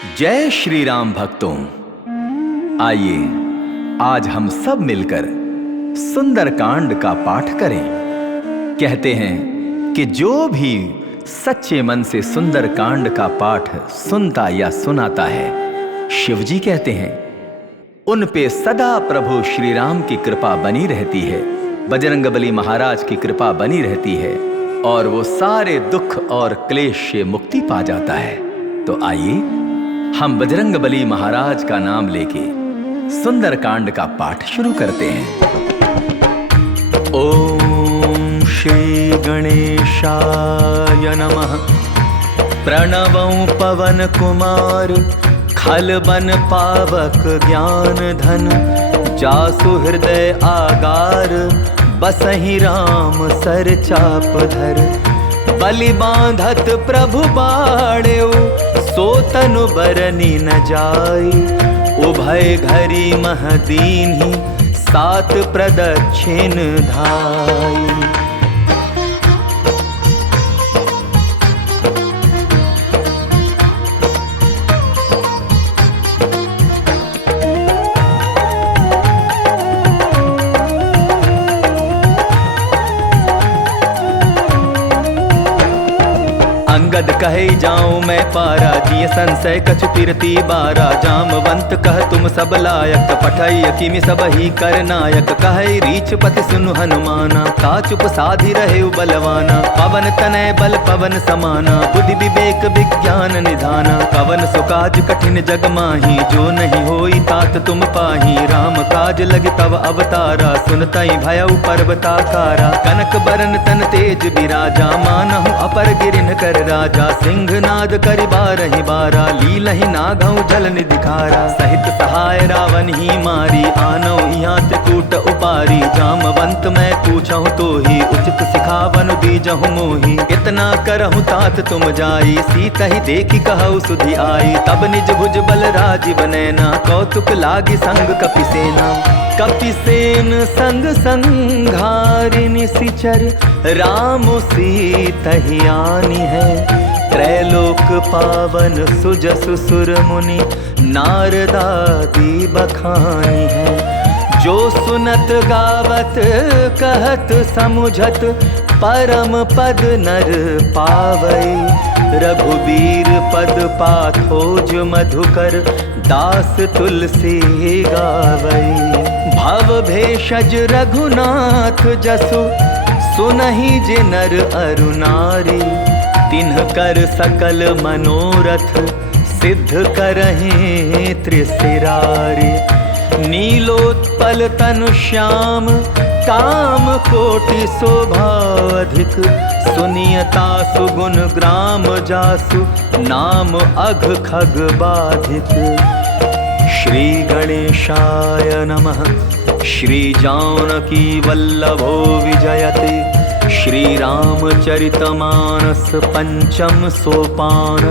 जय श्री राम भक्तों, आइए आज हम सब मिलकर सुंदरकांड का पाठ करें। कहते हैं कि जो भी सच्चे मन से सुंदरकांड का पाठ सुनता या सुनाता है, शिव जी कहते हैं उन पे सदा प्रभु श्री राम की कृपा बनी रहती है, बजरंगबली महाराज की कृपा बनी रहती है और वो सारे दुख और क्लेश से मुक्ति पा जाता है। तो आइए हम बजरंगबली महाराज का नाम लेके सुंदरकांड का पाठ शुरू करते हैं। ओम श्री गणेशाय नमः। प्रणवं पवन कुमार खलबन पावक ज्ञान धन, जासु हृदय आगार बसहि राम सर चाप धर। बलि बांधत प्रभु बाड़ेउ सो तनु बरनी न जाई, उभय घरी मह दीन्हि सात प्रदक्षिण धाई। अंगद कहे जाऊं मैं पारा, जिय संशय कछु पिरती बारा। जामवंत कह तुम सब लायक, पठई किमि सब ही कर नायक। कहे रीछ पति सुनु हनुमाना, का चुप साधि रहे बलवाना। पवन तनय बल पवन समाना, बुद्धि विवेक विज्ञान निधाना। पवन सुकाज कठिन जग माही, जो नहीं होई तात तुम पाही। राम काज लगे तव अवतारा, सुनतई भयउ पर्वताकारा। कनक बरन तन तेज बिराजा, मानहु अपर गिरिन कर राजा। सिंहनाद करि बारहि बारा, लीलहि नागहु जल निधिखारा। सहित सहाय रावण ही मारी, आनौ यहाँ त्रिकूट उपारी। जामवंत मैं पूछहु तो ही, उचित सिखावनु दीजहु मोही। इतना करहु तात तुम जाई, सीतहि देखि कहु सुधि आई। तब निज भुज बल राजीव नैना, कौतुक लागी संग कपिसेना। कपिसेन संग संघारिनि सिचर, राम सीतहि आनी है। त्रैलोक पावन सुजसु सुर मुनि, नारदादि बखानी है। जो सुनत गावत कहत समुझत, परम पद नर पावई। रघुबीर पद पाथोज मधुकर, दास तुलसी गावई। भव भेषज रघुनाथ जसु, सुनहि जे नर अरु नारी। तिन्ह कर सकल मनोरथ, सिद्ध करहि त्रिशिरारी। नीलोत्पल तनु श्याम, काम कोटि शोभा अधिक। सुनियता सुगुण ग्राम जासु, नाम अघ खग बाधिक। श्री गणेशाय नमः। श्री जानकी वल्लभो विजयते, श्री रामचरितमानस पंचम सोपान।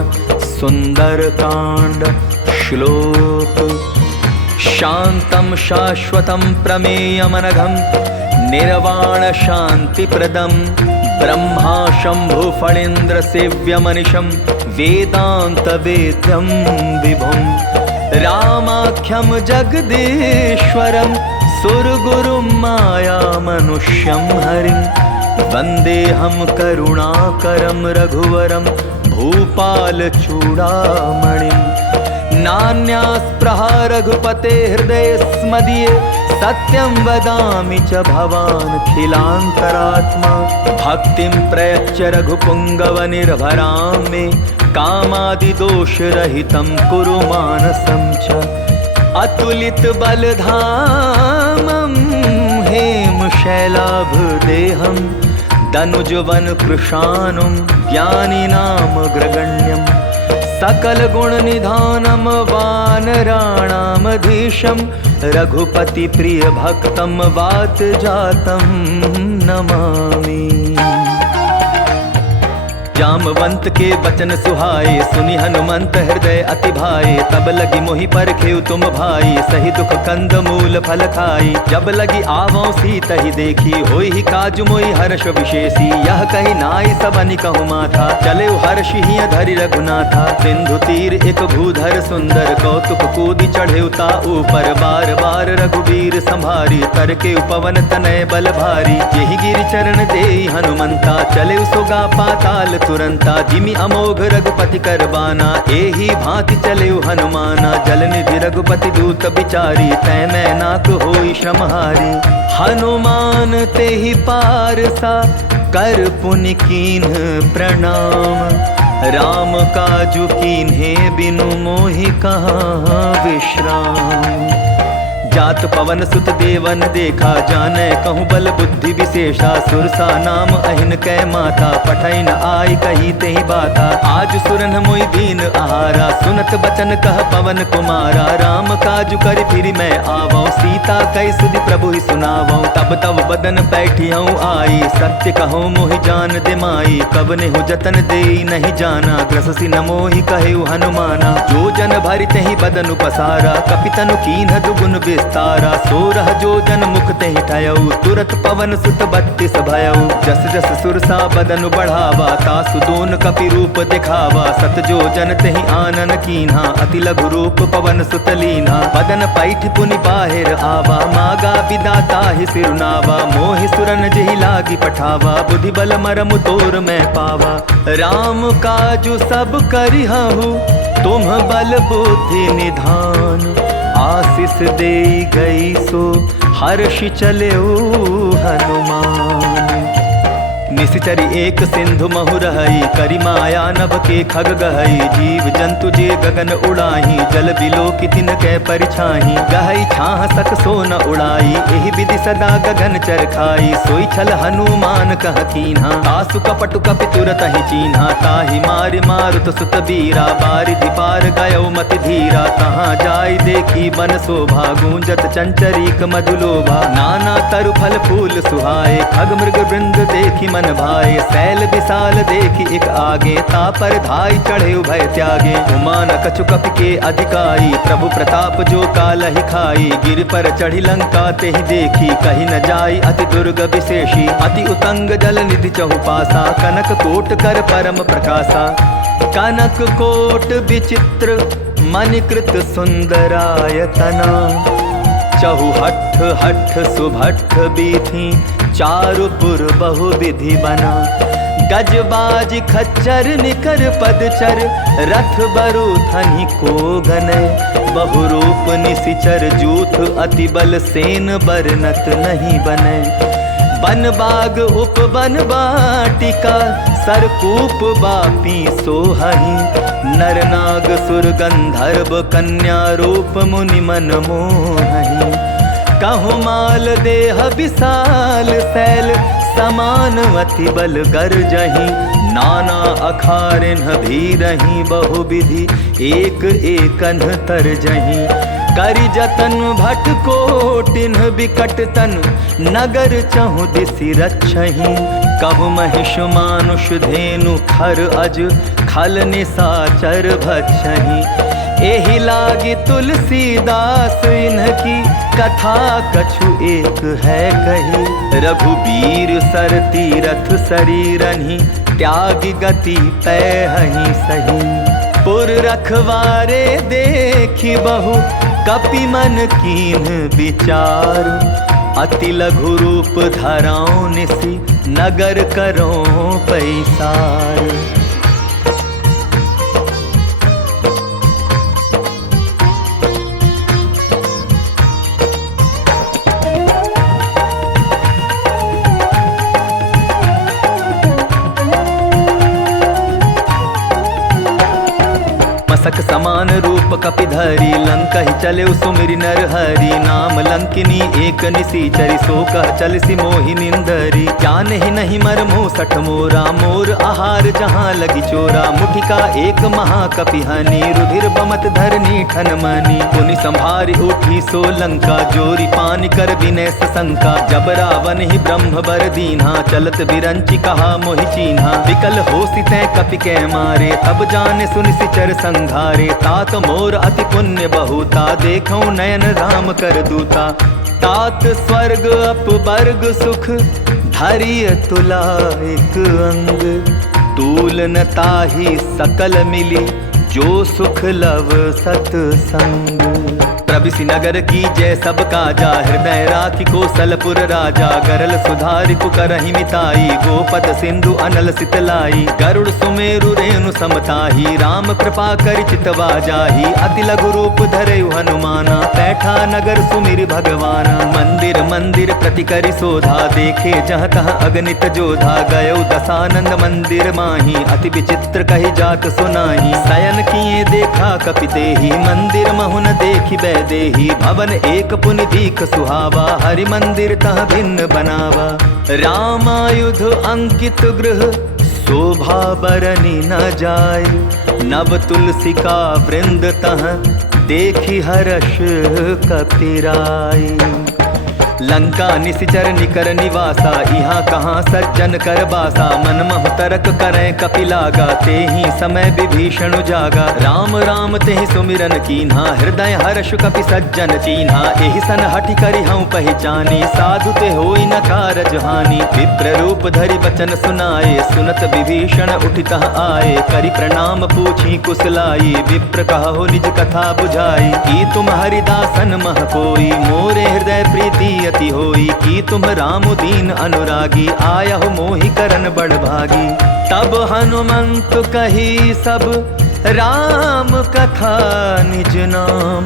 सुंदरकांड श्लोक। शांतं शाश्वतं प्रमेयमनघं, निर्वाण शांतिप्रदं। ब्रह्मा शंभु फणीन्द्र सेव्यमनिशं, वेदांत वेद्यं विभुं। रामाख्यं जगदीश्वरं, सुरगुरुं माया मनुष्यं हरिं। वन्देऽहं करुणाकरं रघुवरं, भूपाल चूड़ामणिं। नान्यास्पृहा रघुपते हृदये स्मदीये, सत्यं वदामि च भवानखिलान्तरात्मा। भक्तिं प्रयच्छ रघुपुङ्गव निर्भरां मे, कामादिदोषरहितं कुरु मानसं च। अतुलित बलधामं हेमशैलाभदेहं, दनुजवन कृशानुं ज्ञानिनामग्रगण्यं। सकल गुण निधानं वानराणामधीशं, रघुपति प्रिय भक्तं वात जातं नमामि। जामवंत के बचन सुहाए, सुनि हनुमंत हृदय अति भाए। तब लगी मोहि परखेउ तुम भाई, सही दुख कंद मूल फल खाई। जब लगी आवों सीत ही देखी, होई ही काजु मोहि हर्ष विशेषी। यह कही नाई सबनि कहु माथा, चले हर्ष ही धरि रघुनाथा। सिंधु तीर एक भूधर सुंदर, कौतुक कूदि चढ़े ता ऊपर। बार बार रघुबीर संभारी, तर के उपवन तनय बल भारी। यही गिरि चरण देई हनुमंता, चले सोगा पाताल तुरंता। जिमि अमोघ रघुपति कर बाना, एही भांति चले हनुमाना। जल निधि रघुपति दूत बिचारी, तै मैं नाक होई श्रमहारी। हनुमान तेहि पारसा, कर पुनि कीन्ह प्रणाम। राम काजु कीन्हे बिनु मोहि कहाँ विश्राम। जात पवन सुत देवन देखा, जाने कहूँ बल बुद्धि विशेषा। सुरसा नाम अहिन कै माता, पठै न आई कही तेहि बाता। आज सुरन मोहि दीन आहारा, सुनत बचन कह पवन कुमारा। राम काजु करि फिरि मैं आवौ, सीता कहि सुधि प्रभु ही सुनावौ। तब तब बदन बैठियौ आई, सत्य कहूँ मोहि जान दे माई। कब नेहु जतन देई नहीं जाना, ग्रससि न मोहि कहेउ हनुमाना। जो जन भरि तेहि बदनु पसारा, कपितनु कीन्ह दुगुन विस्तारा। सोरह जो जन मुख तेहि ठयऊ, तुरत पवन सुत 32 भयऊ। जस जस सुरसा बदन बढ़ावा, तासु दोन कपि रूप दिखावा। सत जो जन तेहि आनन कीन्हा, अति लघु रूप पवन सुत लीन्हा। बदन पैठ पुनि बाहिर आवा, मागा विदाता ही सिरुनावा। मोहि सुरन जेहि लागी पठावा, बुद्धि बल मरमु तोर मैं पावा। राम काजु सब करिहु, तुम बल बुद्धि निधान। आशीष दे गई सो, हर्ष चलेऊ हनुमान। निशिचरी एक सिंधु महु रहई, करि माया नभ के खग गहई। जीव जंतु जे गगन उड़ाही, जल बिलो की तिन कै परिछाही। गहई छाह सक सो न उड़ाई, एहि विधि सदा गगन चर खाई। सोई छल हनुमान कह कीन्हा, आसु कपटु कपि तुरत ही चीन्हा। ताहि मारि मारुत सुत बीरा, बारिधि पार गयो मति धीरा। तहाँ जाय देखी बन शोभा, गूंजत चंचरीक मधुलोभा। नाना तरु फल फूल सुहाए, खग मृग वृंद देखी मन भाए। शैल विशाल देखी एक आगे, तापर धाई चढ़े भय त्यागे। उमान कछु कपि के अधिकाई, प्रभु प्रताप जो कालहि खाई। गिर पर चढ़ी लंका तेहि देखी, कही न जाई अति दुर्ग विशेषी। अति उतंग जल निधि चहुपासा, कनक कोट कर परम प्रकाशा। कनक कोट विचित्र मणिकृत सुंदरायतना। चहुहठ हठ सुभठ बीथी, चारुपुर बहु विधि बना। गजबाज खच्चर निकर पदचर, रथ बरु थनि को गनय। बहुरूप निशिचर जूथ, अति बल सेन बरनत नहीं बनय। बन बाग उपवन बाटिका, सरकूप बापी सोहहि। नर नाग सुर गंधर्व, कन्या रूप मुनि मन मोहहि। कहु माल देह विशाल शैल, समान अति बल गर्जहि। नाना अखारिन भीरहि, बहु विधि एक एकन तरजहि। करि जतन भट कोटिन बिकट तन, नगर चहु दिसि रक्षहि। कहु महिष मानुष धेनु, खर अज खल निसाचर भक्षहि। एहि लागी तुलसीदास, इन्हकी कथा कछु एक है कही। रघुबीर सर तीरथ शरीरहि, त्यागी गति पैहि सही। पुर रखवारे देखी बहु, कपि मन कीन्ह विचार। अति लघु रूप धराओ निसि, नगर करो पैसार। मसक समा समान रूप कपिधरी लंका ही चले सुमिरि नर हरि नाम लंकिनी एक निसीचरी सो कह चलसी मोहि निंदरी ज्ञान ही नहीं मर मुँह सठ मोरा मोर आहार जहाँ लगी चोरा मुठिका एक महाकपि हनि रुधिर बमत धरनी ठन मनी पुनि संभारी उठी सो लंका जोरी पानी कर विनय सशंका जब रावण ही ब्रह्म बर दीन्हा चलत बिरंची कहा मोहि चीन्हा विकल हो सितै कपि कै मारे तब जाने सुनि सिचर संघारे तात मोर अति पुण्य बहुता देखौ नयन राम कर दूता तात स्वर्ग अपवर्ग सुख धरिय तुला एक अंग तूल न ताहि सकल मिली जो सुख लव सतसंग प्रभिसि नगर की जय सब काजा हृदय राखी कौशलपुर राजा गरल सुधारि कुकरहि मिताई गोपद सिंधु अनल सितलाई गरुड़ सुमेरु रेणु समताही राम कृपा करि चितवा जाही अति लघु रूप धरयु हनुमाना पैठा नगर सुमिरि भगवाना मंदिर मंदिर प्रति करि शोधा देखे जह तह अगणित जोधा गयो दसानंद मंदिर माही अति विचित्र कहि जात सुनाही शयन किए देखा कपितेहि मंदिर महुन देखि देही भवन एक पुनि दीख सुहावा हरि मंदिर तह भिन्न बनावा रामायुध अंकित गृह शोभा बरनी न जाय नव तुलसी का वृंद तह देखी हर्ष कपिराई लंका निसिचर निकर निवासा यहाँ कहाँ सज्जन कर बासा मन महु तरक करें कपिलागा ते ही समय विभीषण जागा राम राम ते सुमिरन कीन्हा हृदय हर्ष कपि सज्जन चीन्हा एहि सन हठि करि हूँ पहचानी साधु ते होई न कारज हानि विप्र रूप धरि बचन सुनाए सुनत विभीषण उठितः आए करि प्रणाम पूछी कुशलाई विप्र कहो निज कथा बुझाई की तुम हरिदासन मह कोई मोरे हृदय प्रीति अति होई की तुम राम दीन अनुरागी आया हो मोहि करन बड़ भागी तब हनुमंत कही सब राम कथा निज नाम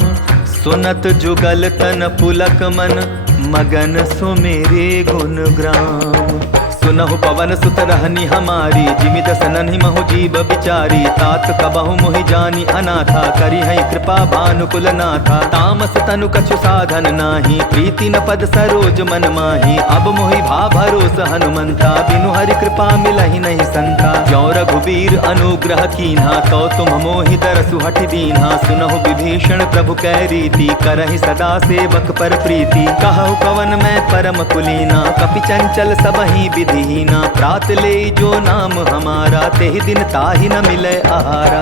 सुनत जुगल तन पुलक मन मगन सुमेरे गुण ग्राम सुनहु पवन सुत रहनी हमारी जिमि दसनहि महु जीव बिचारी तात कबहु मोहि जानी अनाथा करी है कृपा भानुकुल नाथा तामस तनु कछु साधन नाही प्रीति न पद सरोज मन माही अब मोहि भा भरोस हनुमंता बिनु हरि कृपा मिलहि नहीं संता जो रघुबीर अनुग्रह कीन्हा तो तुम मोहि दरसु हठि दीन्हा सुनहु विभीषण प्रभु कै रीति करहि सदा सेवक पर प्रीति कहु कवन मैं परम कुलीना कपि चंचल सबहि विधि दीना प्रात ले जो नाम हमारा तेहि दिन ताहि न मिले आहारा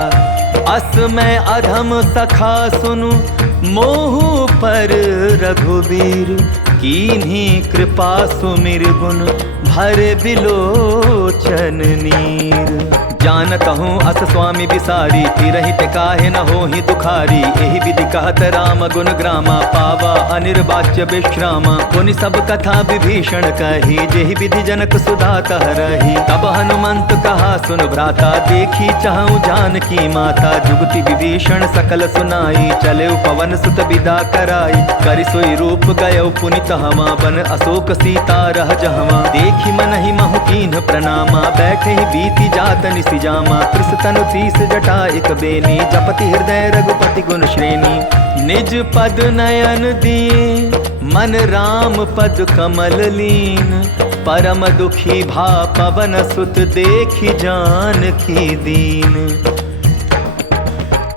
अस मैं अधम सखा सुनु मोहु पर रघुबीर कीन्ही कृपा सुमिर गुण भर बिलोचन नीर जानत हूँ अस स्वामी बिसारी फिरहि ते काहे न होहि दुखारी एहि विधि कहत राम गुण ग्रामा पावा अनिर्वाच्य विश्रामा पुनि सब कथा विभीषण कही जेहि विधि जनक सुधा तह रही तब हनुमंत कहा सुन भ्राता देखी चाहूँ जानकी माता जुगति विभीषण सकल सुनाई चले पवन सुत विदा कराई करि सोई रूप गयो पुनि तहवा बन अशोक सीता रह जहवा देखी मन ही महु कीन्ह प्रणामा बैठे ही बीती जात जामा कृष तनु तीस जटा एक बेनी जपति हृदय रघुपति गुण श्रेणी निज पद नयन दिए मन राम पद कमल लीन परम दुखी भा पवन सुत देखी जानकी दीन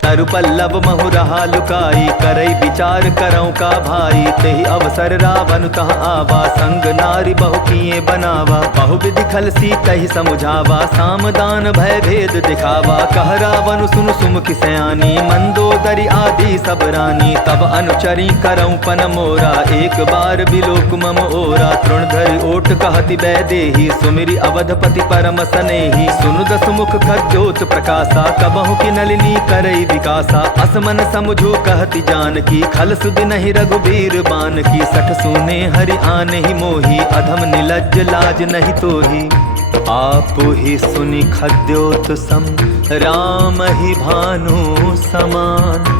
तरु पल्लव महु रहा लुकाई करई विचार करौ का भाई तेहि अवसर रावण तह आवा संग नारी बहु किए बनावा बहु विधि खल सीतहि समुझावा सामदान भय भेद दिखावा कह रावण सुन सुमुखि सयानी मंदोदरी आदि सब रानी तब अनुचरी करौ पन मोरा एक बार बिलोक मम ओरा तृणधरि ओट कहति बैदेही सुमिरि अवधपति परम सनेही सुनु दसमुख खद्योत प्रकाशा कबहु की नलिनी करई विकासा असमन समझो कहति जानकी खल सुध नहीं रघुबीर बान की सठ सुने हरि आने ही मोही अधम निलज्ज लाज नहीं तोही आप ही सुनि खद्योत सम राम ही भानु समान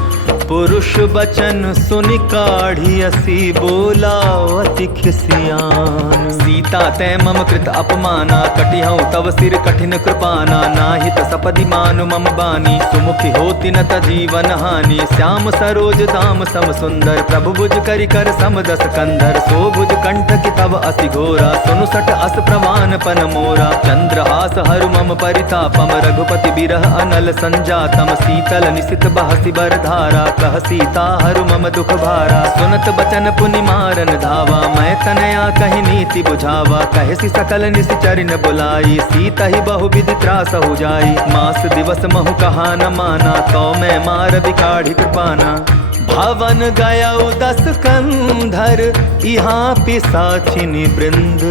पुरुष बचन सुनि काढ़ी असी बोला अति खिसियान। सीता तै मम कृत अपमाना कटिहऊँ तव सिर कठिन कृपाना। नाहित सपदि मानु मम बानी सुमुखी होति न जीवन हानि। श्याम सरोज दाम सम सुंदर प्रभु भुज करि कर सम दस कंधर। सो भुज कंठ की तव असि घोरा सुनु सट अस प्रमाण पन मोरा। चंद्रहास हरु मम परितापम रघुपति बिरह अनल संजातम। शीतल निशित बहसि बर धारा कह सीता हरु मम दुख भारा। सुनत बचन पुनि मारन धावा मैं तनया कहि नीति बुझावा। कहसी सकल निशिचर न बुलाई सीता ही बहु विधि त्रास हो जाई। मास दिवस महु कहा न माना तो मैं मार बिकाढ़ी कृपाना। भवन गया 10 कंधर यहाँ पिसाचिनी वृंद।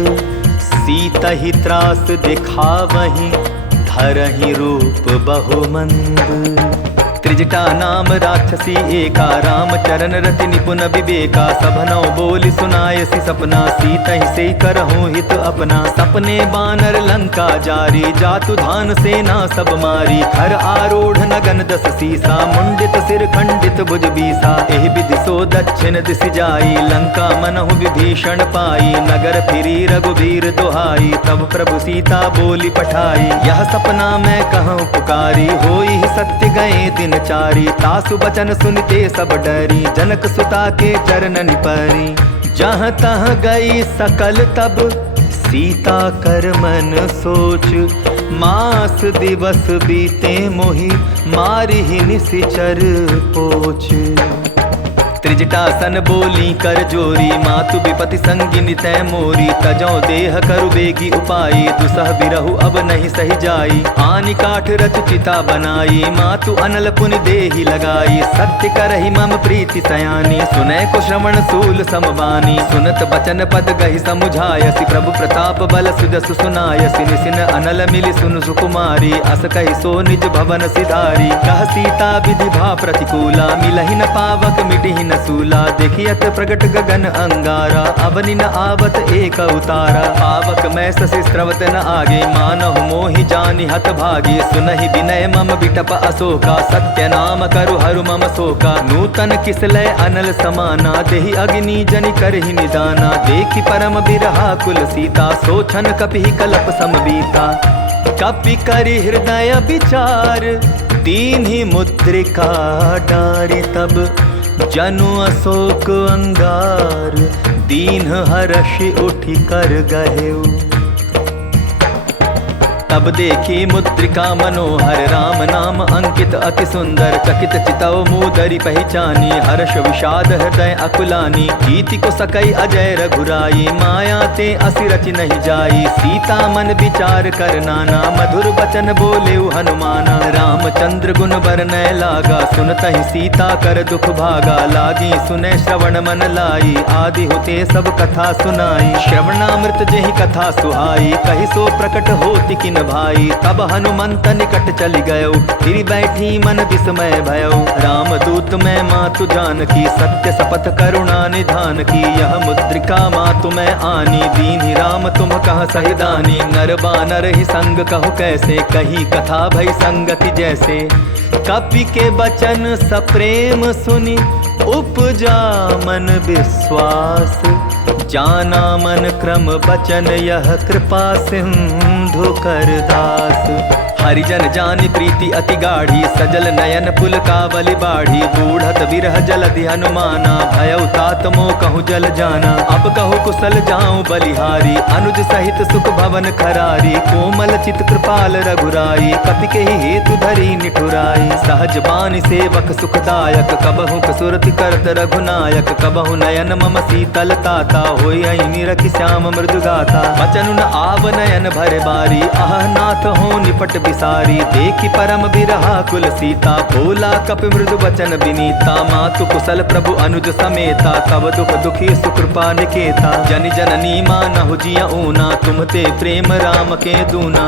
सीता ही त्रास दिखावहीं धरहि रूप बहुमंद। त्रिजटा नाम राक्षसी एका राम चरण रति निपुण विवेका। सभनौ बोली सुनायसी सपना सीता ही से करहूँ हित अपना। सपने बानर लंका जारी जातु धान सेना सब मारी। खर आरूढ़ नगन 10 सीसा मुंडित सिर खंडित भुज बीसा। एहि विधि सो दक्षिण दिशि जाई लंका मनहु विभीषण पाई। नगर फिरी रघुबीर दुहाई तब प्रभु सीता बोली पठाई। यह सपना मैं कहूँ पुकारी होई सत्य गए दिन चारी। तासु बचन सुनते सब डरी जनक सुता के चरण निपरी। जहाँ तहाँ गई सकल तब सीता कर मन सोच। मास दिवस बीते मोहि मारी ही निशिचर पोच। त्रिजटासन बोली कर जोरी मातु विपति संगिनी तै मोरी। तजौ देह करु बेगी उपाई दुसह बिरहु अब नहीं सही जाई। आनि काठ रच चिता बनाई मातु अनल पुनि देहि लगाई। सत्य करहि मम प्रीति सयानी सुनै को श्रवण सूल समबानी। सुनत बचन पद गहि समुझायसि प्रभु प्रताप बल सुजसु सुनायसि। निसिन अनल मिलि सुनु सुकुमारी अस कहि सो निज भवन सिधारी। कह सीता विधि भा प्रतिकूला मिलहि न पावक मिटिहि न सूला। देखियत प्रगट गगन अंगारा अवनि न आवत एक उतारा। पावक मैं ससि स्रवत न आगे मानहु मोहि जानि हत भागी। सुनहि विनय मम बिटप अशोका सत्य नाम करु हरु मम शोका। नूतन किसलय अनल समाना देहि अग्नि जनि करहि निदाना। देखि परम बिरहा कुल सीता सोचन कपिहि कलप समबीता। कपि करि हृदय विचार दीन्हि मुद्रिका डारि। तब जनु अशोक अंगार दीन हर्षि उठि कर गहेउ। तब देखी मुद्रिका मनोहर राम नाम अंकित अति सुंदर। चकित चितौ मूदरि पहचानी हर्ष विषाद हृदय अकुलानी। कीति को सकई अजय रघुराई माया ते असि रचि नहीं जाई। सीता मन विचार कर नाना मधुर बचन बोलेउ हनुमाना। रामचंद्र गुण बरनय लागा सुनतहि सीता कर दुख भागा। लागी सुने श्रवण मन लाई आदि होते सब कथा सुनाई। श्रवणामृत जेहि कथा सुहाई कहि सो प्रकट होति किन भाई। तब हनुमंत निकट चली गयो फिर बैठी मन विस्मय भयो। राम दूत मैं मातु जानकी सत्य सपथ करुणा निधान की। यह मुद्रिका मातु मैं आनी दीन्हि राम तुम कह सहि दानी। नर बानर ही संग कहु कैसे कही कथा भई संगति जैसे। कपि के बचन सप्रेम सुनि उपजा मन विश्वास। जाना मन क्रम बचन यह कृपा सिंधु कर दास। हरिजन जानि प्रीति अति गाढ़ी सजल नयन पुल कावली बाढ़ी। बूढ़त बिरह जलधि हनुमाना भयउ तात मोह कहूँ जल जाना। अब कहूँ कुशल जाऊँ बलिहारी अनुज सहित सुख भवन खरारी। कोमल चित कृपाल रघुराई कपि के ही हेतु धरी निठुराई। सहज बानी सेवक सुखदायक कबहु कसुरति करत रघुनायक। कबहु नयन मम शीतल ताता होई निरखि श्याम मृदु गाथा। बचनु न आव नयन भरे बारी अह नाथ हो निपट सारी। देखी परम बिरहा कुल सीता बोला कपि मृदु बचन विनीता। मातु कुशल प्रभु अनुज समेता तब दुख दुखी सुकृपा निकेता। जनि जननी मानहु जिया ऊना तुम ते प्रेम राम के दूना।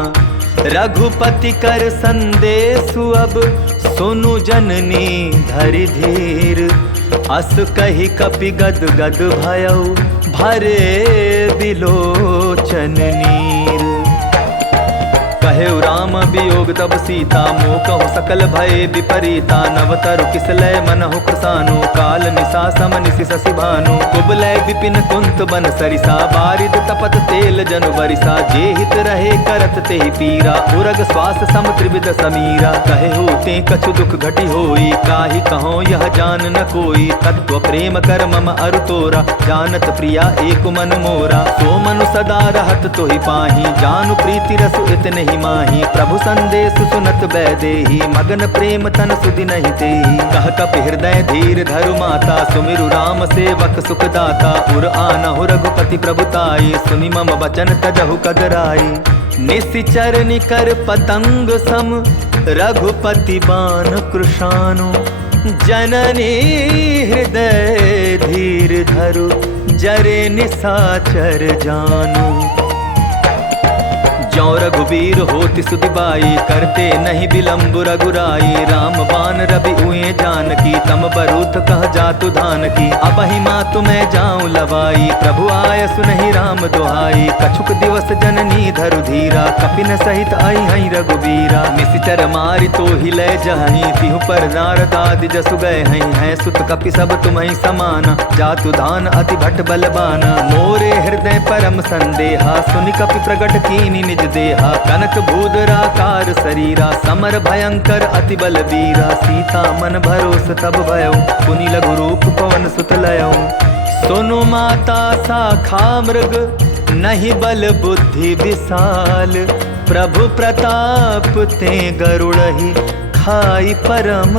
रघुपति कर संदेशु अब सुनु जननी धरि धीर। अस कहि कपि गद गद भयउ भरे बिलोचन नीर। कहे राम वियोग तब सीता, मोह कहु सकल भय विपरीता। नवतरु किसलय मनहु कृसानु, काल निशा सम निशि शशि भानु। कुबलय विपिन कुंत बन सरिसा, बारिद तपत तेल जनु बरिसा। जे हित रहे करत तेहि पीरा, उरग श्वास सम त्रिविध समीरा। कहे होते कछु दुख घटी होई, काहि कहो यह जान न कोई। तत्व प्रेम कर मम अरु तोरा, जानत प्रिया एक मन मोरा। सो मनु सदा रहत तोहि पाही, जानु प्रीति रसु इतने ही माही। प्रभु संदेश सुनत बैदेही, मगन प्रेम तन सुधि नहीं तेही। कह कपि हृदय धीर धरु माता, सुमिरु राम सेवक सुख दाता। उर आनहु रघुपति प्रभुताई, सुनि मम वचन तजहु कदराई। निशिचर निकर पतंग सम, रघुपति बाण कृशानु। जननी हृदय धीर धरु, जरे निशाचर जानु। ज्यों रघुबीर होति सुधि बाई, करते नहीं विलम्ब रघुराई। राम बाण रवि उए जानकी, तम बरूथ कह जातु धान की। अबहि मातु मैं जाऊं लवाई, प्रभु आय सुनहि राम दुहाई। कछुक दिवस जननी धरु धीरा, कपिन सहित आई हई रघुबीरा। निशिचर मारि तो ही लय जहई, तिहु पर नारद आदि जसु गए हई। है सुत कपि सब तुम्हि समाना, जातु धान अति भट बलबाना। मोरे हृदय परम संदेहा, सुनि कपि प्रगट कीनि निज देहा। कनक भूधराकार शरीरा, समर भयंकर अति बलवीरा। सीता मन भरोस तब भयो, पुनि लघु रूप पवन सुत लयो। सुनु माता शाखा मृग, नहीं बल बुद्धि विशाल। प्रभु प्रताप ते गरुड़हि, खाई परम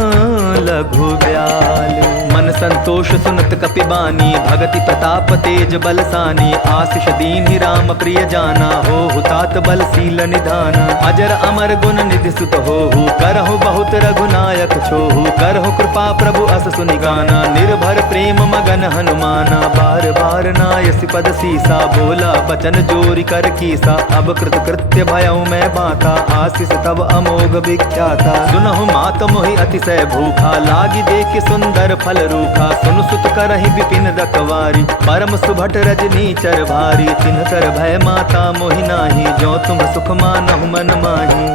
लघु ब्याल। मन संतोष सुनत कपि बानी, भगति प्रताप तेज बलसानी। आशीष दीन्हि राम प्रिय जाना, हो हुतात बलशील निधाना। अजर अमर गुण निधि सुत होहु, करहु बहुत रघुनायक छोहु। करहु कृपा प्रभु अस सुनि गाना, निर्भर प्रेम मगन हनुमाना। बार बार नायसि पद सीसा, बोला बचन जोरि कर कीसा। अब कृत कृत्य भयउ मैं बाता, आशीष तब अमोघ विख्याता। सुनहु मात मोहि अतिशय भूखा, लागी देख सुंदर फल रूखा। सुन सुत करहि विपिन रखवारी, परम सुभट रजनी चर भारी। तिनकर भय माता मोहि नाही, जो तुम सुख मानहु मन माही।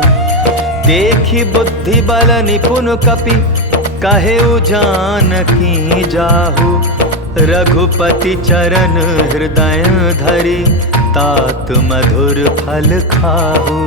देखी बुद्धि बल निपुन कपि, कहे जानकी जाहु। रघुपति चरण हृदय धरि, तात मधुर फल खाहु।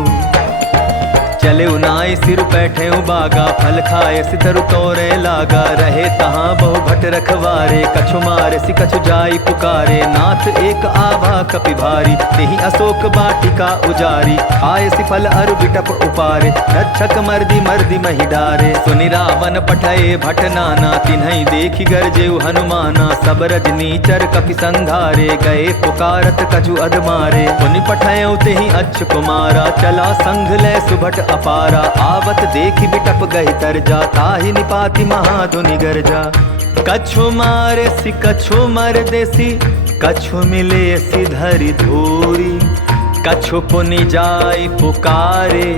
चले उनाई सिर बैठे बागा, फल खाए सितरु तोरे लागा। रहे तहाँ बहु भट रखवारे, कछु मारे सि कछु जाई पुकारे। नाथ एक आभा कपि भारी, तेहि अशोक बाटिका उजारी। खाए सि फल अरु बिटप उपारे, रक्षक मर्दी मर्दी महि डारे। सुनि रावण पठये भट नाना, तिन्हई देखि गरजेउ हनुमाना। सब रजनीचर कपि संघारे, गए पुकारत कछु अधमारे। पुनि पठयउ तेहि अच्छ कुमारा, चला संघ लय सुभट अपारा। आवत देखि बिटप गहि तरजा, ताहि निपाति महाधुनि गरजा। कछु मारे सि कछु मर देसी, कछु मिले सि धरि धूरी। कछु पुनि जाय पुकारे,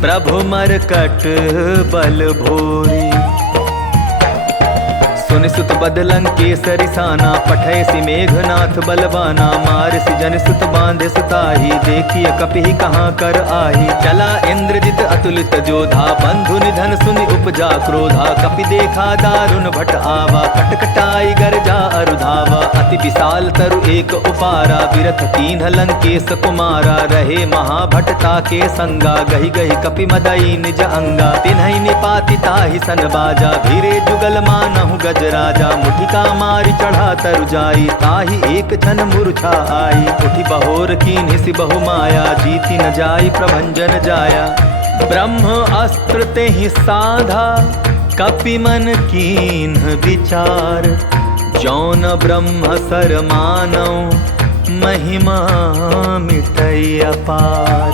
प्रभु मरकट बल भोरी। सुनि सुत बदलन केसरि साना, पठय सि मेघनाथ बलवाना। मार सि जन सुत बांधे सुताही, देखिए कपिहि कहाँ कर आही। चला इंद्रजित अतुलित जोधा, बंधु निधन सुनि उपजा क्रोधा। कपि देखा दारुण भट आवा, कटकटाई गरजा अरुधावा। अति विशाल तरु एक उपारा, विरथ कीन्ह लंकेश कुमारा। रहे महाभटता के संगा, गहि गहि कपि मदई निज अंगा। तिन्हई निपाति ताहि सन बाजा, भीरे जुगल मानहु गज राजा। मुठिका मारि चढ़ा तरु जाई, ताहि एक क्षण मूर्छा आई। उठि बहोर कीन्हि सि बहु माया, जीति न जाई प्रभंजन जाया। ब्रह्म अस्त्र तेहि साधा, कपि मन कीन्ह विचार। जौन ब्रह्म सर मानौ, महिमा मिटै अपार।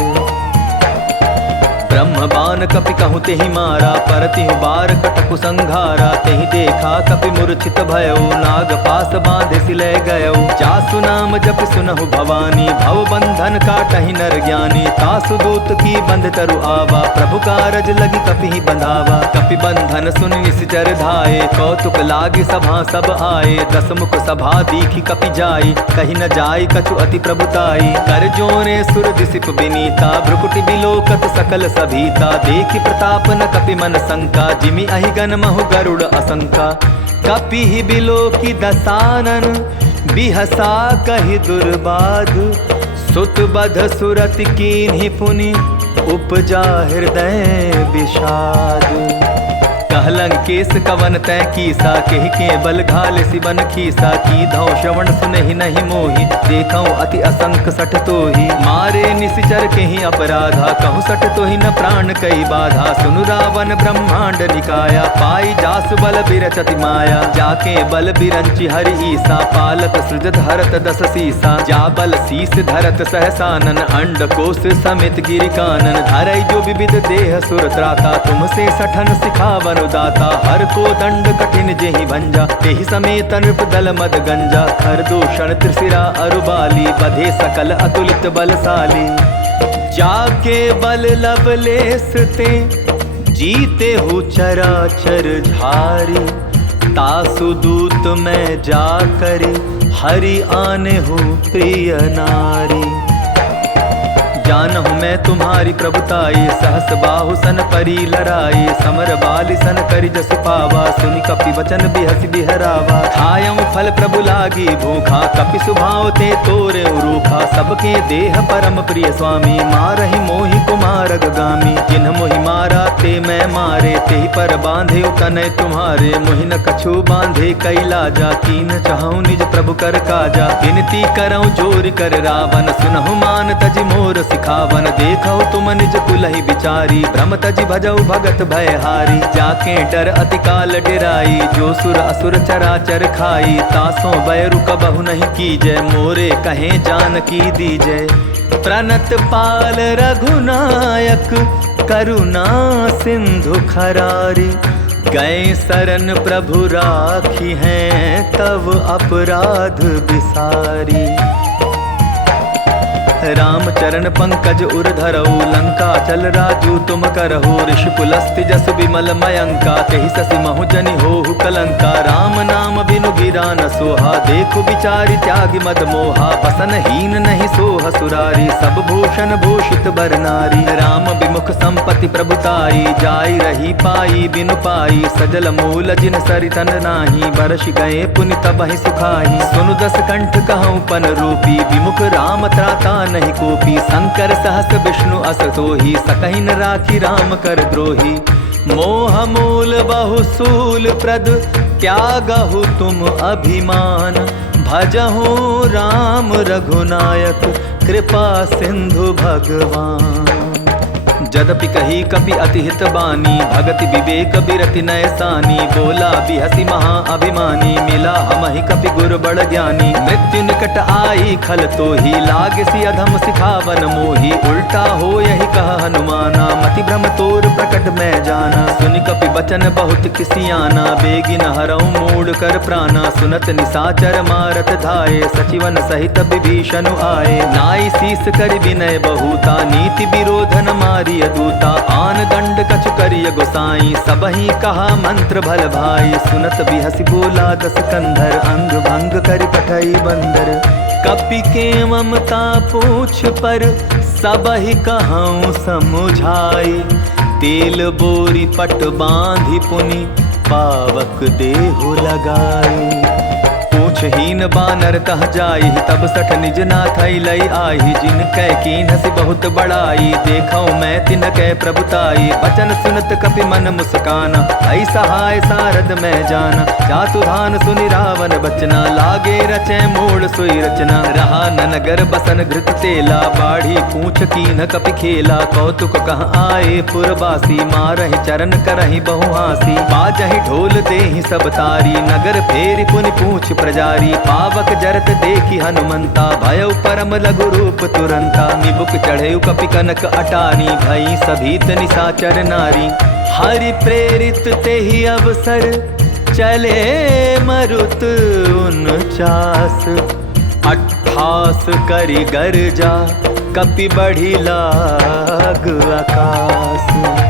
ब्रह्म बाण कपि कहूँ तेहि मारा, परतिहु बार कटकु संघारा। तेहि देखा कपि मूर्छित भयो, नाग पास बांधे सिलय गयो। जासु नाम जप सुनहु भवानी, भव बंधन काटहि नर ज्ञानी। तासु दूत की बंध तरु आवा, प्रभु कारज लगी कपि ही बंधावा। कपि बंधन सुन निश्चर धाये, कौतुक लागी सभा सब आए। दस मुख सभा दीखी कपि जाई, कही न जाई कछु अति प्रभुताई। कर जोरे सुर दिसिप बिनीता, भ्रुकुटि बिलोकत सकल सभीता। देखि प्रताप न कपि मन शंका, जिमि अहिगन महु गरुड़ असंका। कपि ही बिलोकि दसानन, बिहसा कहि दुर्बाध। सुत बध सुरति कीन्हि पुनि, उपजा हृदय विषाद। कहलं केस कवन तै कीसा, केहि के बल घाल सिबन खीसा। की धौ श्रवण सुनहि नहीं मोहि, देखौ अति असंक सठ तोहि। मारे निशिचर केहि अपराधा, कहूँ सठ तोहि न प्राण कई बाधा। सुनु रावण ब्रह्मांड निकाया, पाई जासु बल बिरचति माया। जाके बल बिरंचि हरि ईसा, पालत सृजत हरत दस सीसा। जा बल शीस धरत सहसानन, अंड कोश समेत गिरि कानन। धरई जो विविध देह सुर त्राता, तुमसे सठन सिखावन दाता। हर को दंड कठिन जेहि भंजा, तेहि समेत नृप दल मद गंजा। खर दूषण त्रिशिरा अरुबाली, बधे सकल अतुलित बलशाली। जाके बल लवलेस ते, जीते हु चराचर झारी। तासु दूत में जाकर, हरि आने हूँ प्रिय नारी। जानहु मैं तुम्हारी प्रभुताई, सहस बाहु सन परी लराई। समर बाली सन करि जसु पावा, सुनि कपि वचन बिहसि बिहरावा। खायऊ फल प्रभु लागी भूखा, कपि सुभाव ते तोरे रूखा। सबके देह परम प्रिय स्वामी, मारहि मोहि कुमार गामी। जिन्ह मोहि मारा ते मैं मारे, तेहि पर बांधे तनय तुम्हारे। मोहि न कछु बांधे कैलाजा, कीन चाहूँ निज प्रभु कर काजा। विनती करऊँ जोर कर रावण, सुनहु मान तजि मोर खावन। देखो तुम निज कुलहि विचारी, भ्रम तजि भजऊ भगत भयहारी। जाके डर अति काल डेराई, जो सुर असुर चराचर खाई। तासों बैरु कबहु नहीं कीजय, मोरे कहे जानकी दीजय। प्रणत पाल रघुनायक, करुणा सिंधु खरारी। गए शरण प्रभु राखी हैं, तव अपराध बिसारी। राम चरण पंकज उर धरऊ, लंका चल राजू तुम करहु। ऋषि पुलस्ति जसु विमल मयंका, तेहि ससि महु जनि होहु कलंका। राम नाम बिनु गिरा न सोहा, देखु विचारि त्यागि मद मोहा। बसन हीन नहीं सोह सुरारी, सब भूषण भूषित बर नारी। राम विमुख संपत्ति प्रभुताई, जाई रही पाई बिनु पाई। सजल मूल जिन सरितन नाही, बरस गए पुनि तबहि सुखाई। सुनु दस कंठ कहूँ पन रूपी, विमुख राम त्राता नहीं कोपी। शंकर सहस विष्णु अस तोहि, सकहि न राखी राम कर द्रोही। मोह मूल बहु सूल प्रद, त्यागहु तुम अभिमान। भजहु राम रघुनायक, कृपा सिंधु भगवान। जदपि कही कपि अति हित बानी, भगति विवेक बिरति नय सानी। बोला बिहसी महा अभिमानी, मिला हमहि कपि गुर बड़ ज्ञानी। मृत्यु निकट आई खल तोहि, लागसी अधम सिखावन मोहि। उल्टा हो यही कह हनुमाना, मति भ्रम तोर प्रकट मैं जाना। सुनि कपि बचन बहुत किसियाना, बेगिन हरऊ मूड कर प्राणा। सुनत निसाचर मारत धाये, सचिवन सहित विभीषण आए। नाई शीस कर विनय बहुता, नीति विरोधन मारी दूता। आन दंड कछु करिय गोसाई, सबहि कहा मंत्र भल भाई। सुनत बिहसी बोला दस कंधर, अंग भंग करि पठई बंदर। कपि के ममता पूछ पर, सबहि कहूँ समुझाई। तेल बोरी पट बांधि पुनि, पावक देहु लगाई। पूछहीन बानर तह जाई, तब सठ निज नाथ लई आई। जिन कै कीन्हसि बहुत बड़ाई, देखौ मैं तिन कै प्रभुताई। बचन सुनत कपि मन मुस्काना, ऐ सहाय सारद मैं जाना। चातुधान सुनि रावण बचना, लागे रचै मूल सोई रचना। रहा न नगर बसन घृत तेला, बाढ़ी पूछ कीन्ह कपि खेला। कौतुक कह आए पुरवासी, मारहि चरण करहि बहु हासी। बाजहि ढोल देहि सब तारी, नगर फेरि पुनि पूछ प्रजा अटारी। पावक जरत देखी हनुमंता, भयउ परम लघु रूप तुरंता। निबुक चढ़े कपि कनक अटारी, भई सभीत निशाचर नारी। हरि प्रेरित तेहि अवसर, चले मरुत 49। 28 करि गर्जा, कपि बढ़ी लाग आकाश।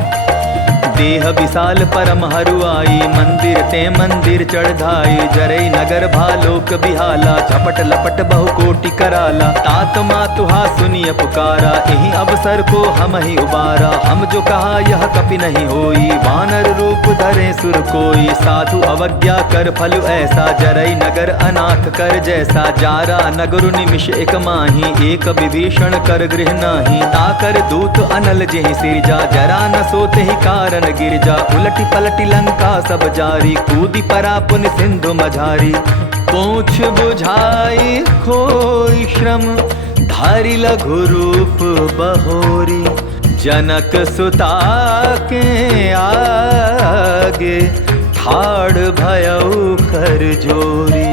देह विशाल परम हरुआई, मंदिर ते मंदिर चढ़ाई। जरई नगर भालोक बिहाला, झपट लपट बहु कोटि कराला। तात मातुहा सुनिय पुकारा, यही अवसर को हम ही उबारा। हम जो कहा यह कपि नहीं होई, वानर रूप धरे सुर कोई। साधु अवज्ञा कर फल ऐसा, जरई नगर अनाथ कर जैसा। जारा नगर निमिष एक माही, एक विभीषण कर गृह नाही। ताकर दूत अनल जेहि सिरजा, जरा न सोते ही कारण गिरजा। उलटी पलटी लंका सब जारी, कूदी परा पुन सिंधु मझारी। पूछ बुझाई खोई श्रम, धारी लघु रूप बहोरी। जनक सुता के आगे, ठाड़ भयउ कर जोरी।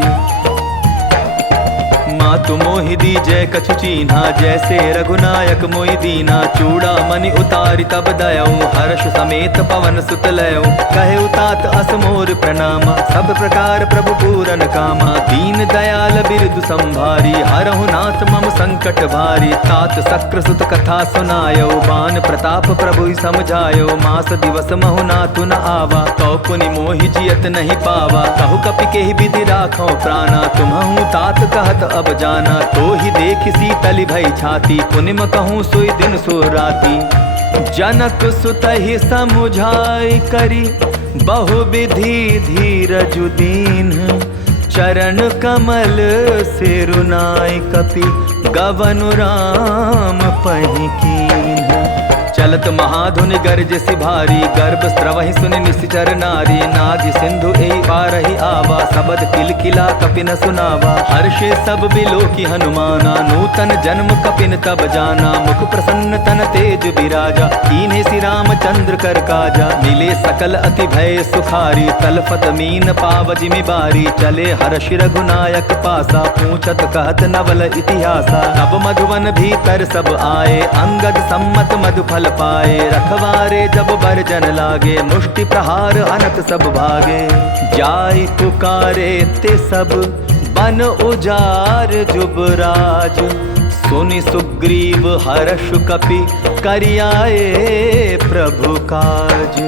मातु मोहि दीजै कछु चीन्हा, जैसे रघुनायक मोहि दीना। चूड़ा मणि उतारि तब दयऊ, हर्ष समेत पवन सुत लयऊ। कहे तात अस मोर प्रणामा, सब प्रकार प्रभु पूरन कामा। दीन दयाल बिरदु संभारी, हरहु नाथ मम संकट भारी। तात सक्र सुत कथा सुनायो, बान प्रताप प्रभु समझायो। मास दिवस महु नाथु न आवा, तो पुनि मोहि जियत नहीं पावा। कहु कपि केहि विधि राखो प्राणा, तुम्हु तात कहत अब जाना। तो ही देख शीतल भई छाती, पुनिम कहूँ सोई दिन सो राती। जनक सुतहि समुझाई करी, बहु विधि धीरज दीन। चरण कमल सिरुनाई, कपि गवनु राम पहि कीन्ह। चलत महाधुनि गर्ज सिभारी, गर्भ स्त्रवहि सुनि निश्चर नारी। नादि सिंधु एहि पारहि आवा, सबद किलकिला कपिन सुनावा। हर्षे सब बिलोकी हनुमाना, नूतन जन्म कपिन तब जाना। मुख प्रसन्न तन तेज बिराजा, कीन्हे श्री रामचंद्र कर काजा। मिले सकल अति भय सुखारी, तलफत मीन पाव जिमि बारी। चले हर्षि रघुनायक पासा, पूछत कहत नवल इतिहासा। तब मधुवन भीतर सब आए, अंगद सम्मत मधुफल पाए। रखवारे जब बरजन लागे, मुष्टि प्रहार अनत सब भागे। जाय पुकारे ते सब, बन उजार जुबराज। सुनि सुग्रीव हर्ष कपि, करियाए प्रभु काज।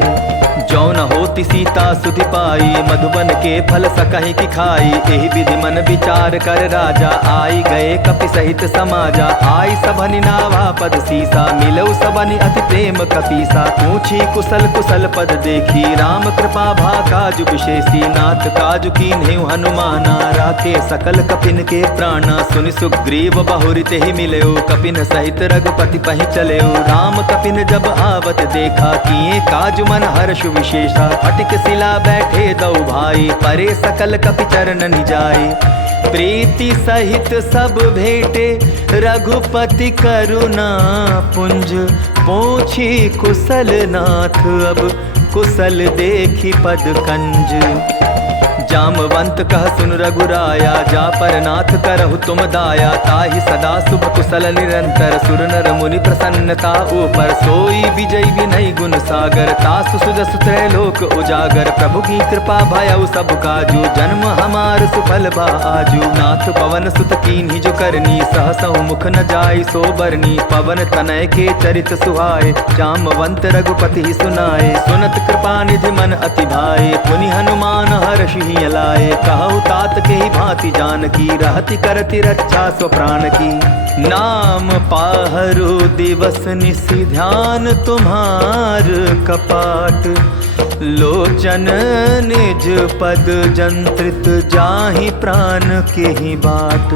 जौन होति सीता सुधि पाई, मधुबन के फल सकहि की खाई। एहि विधि मन विचार कर राजा, आई गए कपि सहित समाजा। आई सबनि नावा पद सीसा, मिलऊ सबनि अति प्रेम कपीसा। पूछी कुशल कुशल पद देखी, राम कृपा भा काजु विशेषी। नाथ काजु कीन्हेउ हनुमाना, राखे सकल कपिन के प्राणा। सुनि सुग्रीव बहुरि तेहि मिलयो, कपिन सहित रघुपति पहि चलयो। राम कपिन जब आवत देखा, किए काजु मन हर्ष विशेषा। फटिक शिला बैठे दौ भाई, परे सकल कपि चरण निजाई। प्रीति सहित सब भेटे, रघुपति करुणा पुंज। पूछी कुशल नाथ, अब कुशल देखी पद कंज। जामवंत कह सुन रघुराया, जा पर नाथ करहु तुम दाया। ताहि सदा शुभ कुशल निरंतर, सुर नर मुनि प्रसन्नता ऊपर। सोई विजय विनय गुण सागर, तासु सुजसु त्रैलोक उजागर। प्रभु की कृपा भयउ सब काजू, जन्म हमार सुफल बा आजू। नाथ पवन सुत कीन्हि जो करनी, सहसहु मुख न जाय सो बरनी। पवन तनय के चरित सुहाए, जामवंत रघुपति सुनाए। सुनत कृपा निधि मन अति भाए, पुनि हनुमान हर्षि लाए। कहु तात के ही भांति जानकी, रहति करति रक्षा स्व प्राण की। नाम पाहरु दिवस निशि, ध्यान तुम्हार कपाट। लोचन निज पद जंत्रित, जाहि प्राण के ही बाट।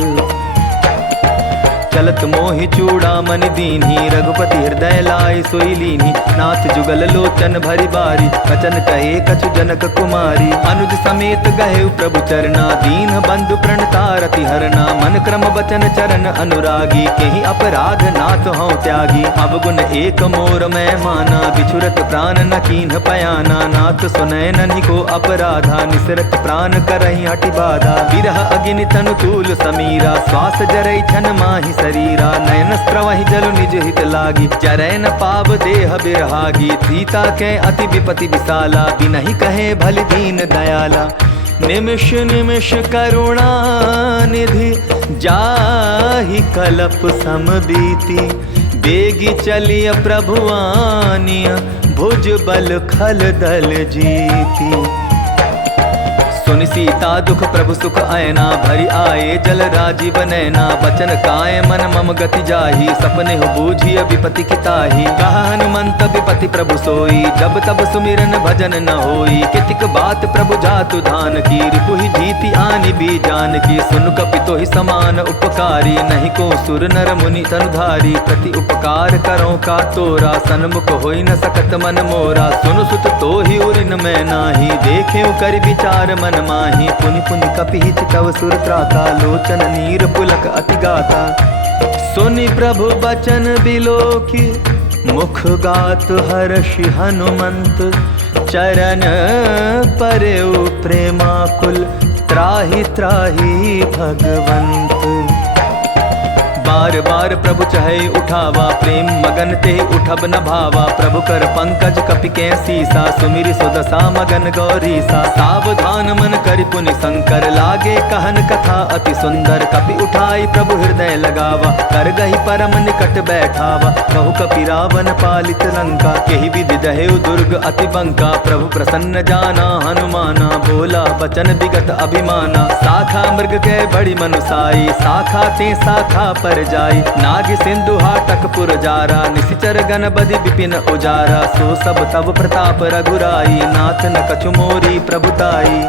चलत मोहि चूड़ामणि दीन्ही, रघुपति हृदय लाय सोई लीन्ही। नाथ जुगल लोचन भरि बारी, वचन कहे कछु जनक कुमारी। अनुज समेत गहे प्रभु चरना, दीन बंधु प्रणतारति हरना। मन क्रम बचन चरण अनुरागी, केहि अपराध नाथ हूँ त्यागी। अवगुण एक मोर मैं माना, बिछुरत प्राण न कीन्ह पयाना। नाथ सुनय ननि को अपराधा, निसरत प्राण करहि हटि बाधा। विरह अग्नि तनु तूल समीरा, श्वास जरै छन माहि शरीरा। नयन स्त्रवहि जल निज हित लागी, जरै न पाव देह बिरहागी। सीता के अति विपति विशाला, बिनहि कहे भलि दीन दयाला। निमिष निमिष करुणा निधि, जाहि कलप सम बीती। बेगी चलिय प्रभु आनिय, भुज बल खल दल जीती। सुनि सीता दुख प्रभु सुख आयना, भरि आए जल राजीव नैना। बचन काय मन मम गति जाही, सपने हो बूझिय विपति किताही। कहा हनुमंत विपति प्रभु सोई, जब तब सुमिरन भजन न होई। कितिक बात प्रभु जातु धान की, रिपुहि जीति आनि भी जान की। सुन कपितो ही समान उपकारी, नहीं को सुर नर मुनि तनुधारी। प्रति उपकार करो का तोरा, सन्मुख होई न सकत मन मोरा। सुनु सुत तो ही उरिन मैं नाही, देखे कर विचार मन माही। पुनि पुनि कपिहि चितव सुर त्राता, लोचन नीर पुलक अति गाता। सुनि प्रभु बचन बिलोकी, मुख गात हर्षि हनुमंत। चरण परेउ प्रेमाकुल, त्राहि त्राहि भगवंत। बार बार प्रभु चहे उठावा, प्रेम मगन ते उठब न भावा। प्रभु कर पंकज कपि के सीसा, सुमिर सुदशा मगन गौरीसा। सावधान मन करि पुनि शंकर, लागे कहन कथा अति सुंदर। कपि उठाई प्रभु हृदय लगावा, कर गही परम निकट बैठावा। कहु कपि रावण पालित लंका, केहि विधि दहेउ दुर्ग अति बंका। प्रभु प्रसन्न जाना हनुमाना, बोला बचन विगत अभिमाना। साखा मृग के बड़ी मनुसाई, शाखा ते शाखा पर जाई। नाग सिंधु हाटक पुर जारा, निशिचर गण बदि विपिन उजारा। सो सब तब प्रताप रघुराई, नाथ न कछु मोरी प्रभुताई।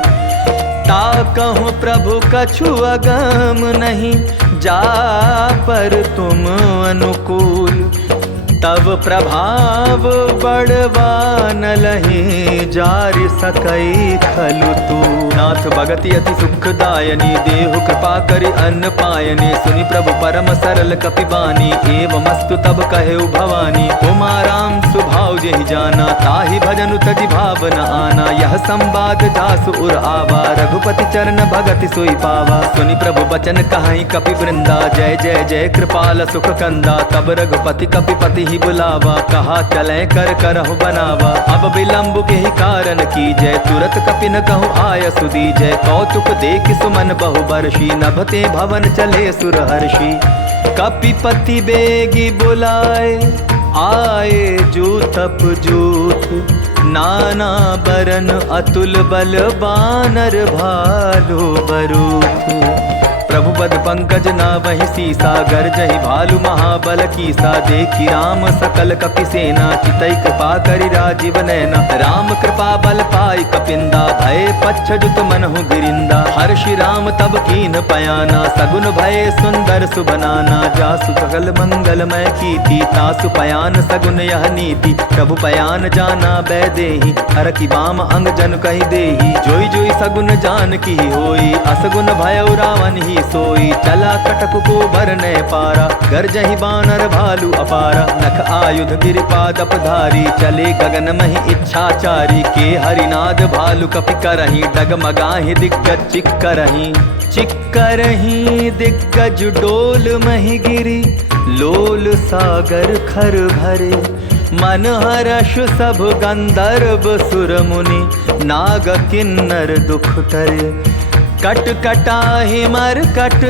ता कहूँ प्रभु कछु अगम नहीं, जा पर तुम अनुकूल। तब प्रभाव बड़वा न लही, जारि सकई खलु तू। नाथ भगति अति सुखदायनी, देहु कृपा करि अन्न पायनी। सुनि प्रभु परम सरल कपि बानी, एवमस्तु तब कहेउ भवानी। उमा राम सुभाव जेहि जाना, ताहि भजनु तजि भाव न आना। यह संवाद जासु उर आवा, रघुपति चरण भगति सोई पावा। सुनि प्रभु बचन कहाई कपि वृंदा, जय जय जय कृपाल सुख कंदा। तब रघुपति कपिपति बुलावा, कहा चले कर करहु बनावा। अब विलंब के ही कारण की जय, तुरत कपि न कहूँ आय सुदी जय। कौतुक देख सुमन बहु बरसी, नभते भवन चले सुर हर्षि। कपिपति बेगी बुलाए, आए जूतप जूथ। नाना बरन अतुल बल, बानर भालु बरूथ। प्रभु बद पंकज नावहि सीसा, गर्जहि भालु महाबल कीसा। देखी राम सकल कपि सेना, चितई कृपा करि राजीव नैना। राम कृपा बल पाई कपिंदा, भय पच्छजुत मनहु गिरिंदा। हर्षि राम तब कीन पयाना, सगुन भय सुंदर सुबनाना। जासु सकल मंगलमय कीर्ति, तासु पयान सगुन यह नीति। प्रभु पयान जाना बैदेही, हर की बाम अंग जन कहि देही। जोई जोई सगुन जान की होई, असगुन भयउ रावण ही सोई। चला कटक को भरने पारा, गर्जहि बानर भालु अपारा। नख आयुध गिरिपादप धारी, चले गगन महि इच्छाचारी। के हरिनाद भालु कपि करहि, डगमगाहि दिग्गज चिक करहि। चिक करहि दिग्गज डोल महि गिरी, लोल सागर खर भरे। मन हर्ष सब गंधर्व सुर मुनि, नाग किन्नर दुख टरे। कट कटाहि मर कट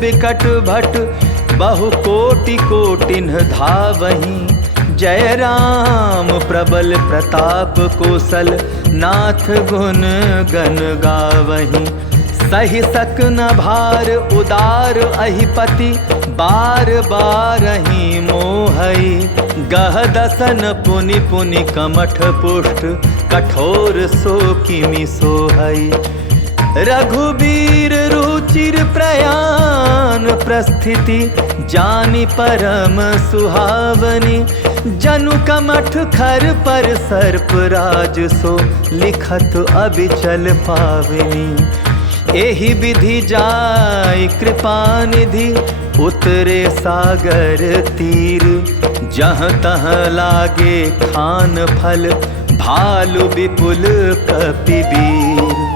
बिकट भट, बहु कोटि कोटिन धावहि। जय राम प्रबल प्रताप कौशल, नाथ गुण गण गावहि। सहि सक न भार उदार अहिपति, बार बार ही मोहई। गह दसन पुनि पुनि कमठ पुष्ट, कठोर सो किमि सोहई। रघुबीर रुचि चिर प्रयाण प्रस्थिति जानी परम सुहावनी। जनु कमठ खर पर सर्प राज सो लिखत अबिचल पावनी। एहि विधि जाय कृपा निधि उतरे सागर तीर। जहाँ तहाँ लागे खान फल भालु विपुल कपिबीर।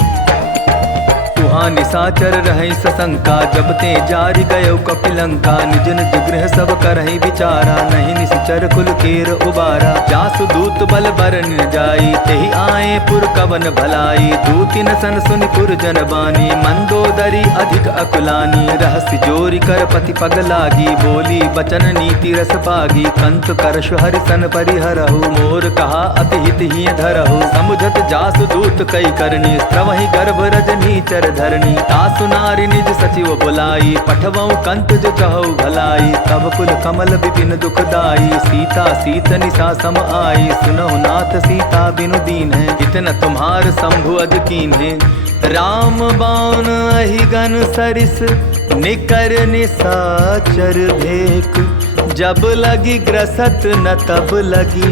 तुहाँ निशाचर रहै सशंका जब ते जारि गयो कपिलंका। निज निज गृह सब करहि विचारा नहीं निश्चर कुल केर उबारा। जासु दूत बल बरन जाई तेहि आए पुर कवन भलाई। दूतिन सन सुनि पुर जन बानी मंदोदरी अधिक अकुलानी। रहस्य जोरी कर पति पग लागी बोली बचन नीति रस पागी। कंत करश हरिसन परिहरहु मोर कहा अति हित ही धरहु। समुझत जासु दूत कई करनी स्त्रवहि गर्भ रजनी चर धरणी। तासु नारी निज सचिव बुलाई पठवऊ कंत जो चहु भलाई। तब कुल कमल विपिन दुखदाई सीता सीत निशा सम आई। सुनहु नाथ सीता बिनु दीन है इतना तुम्हार शंभु अज कीन है। राम बाण अहिगन सरिस निकर निशाचर भेक। जब लगी ग्रसत न तब लगी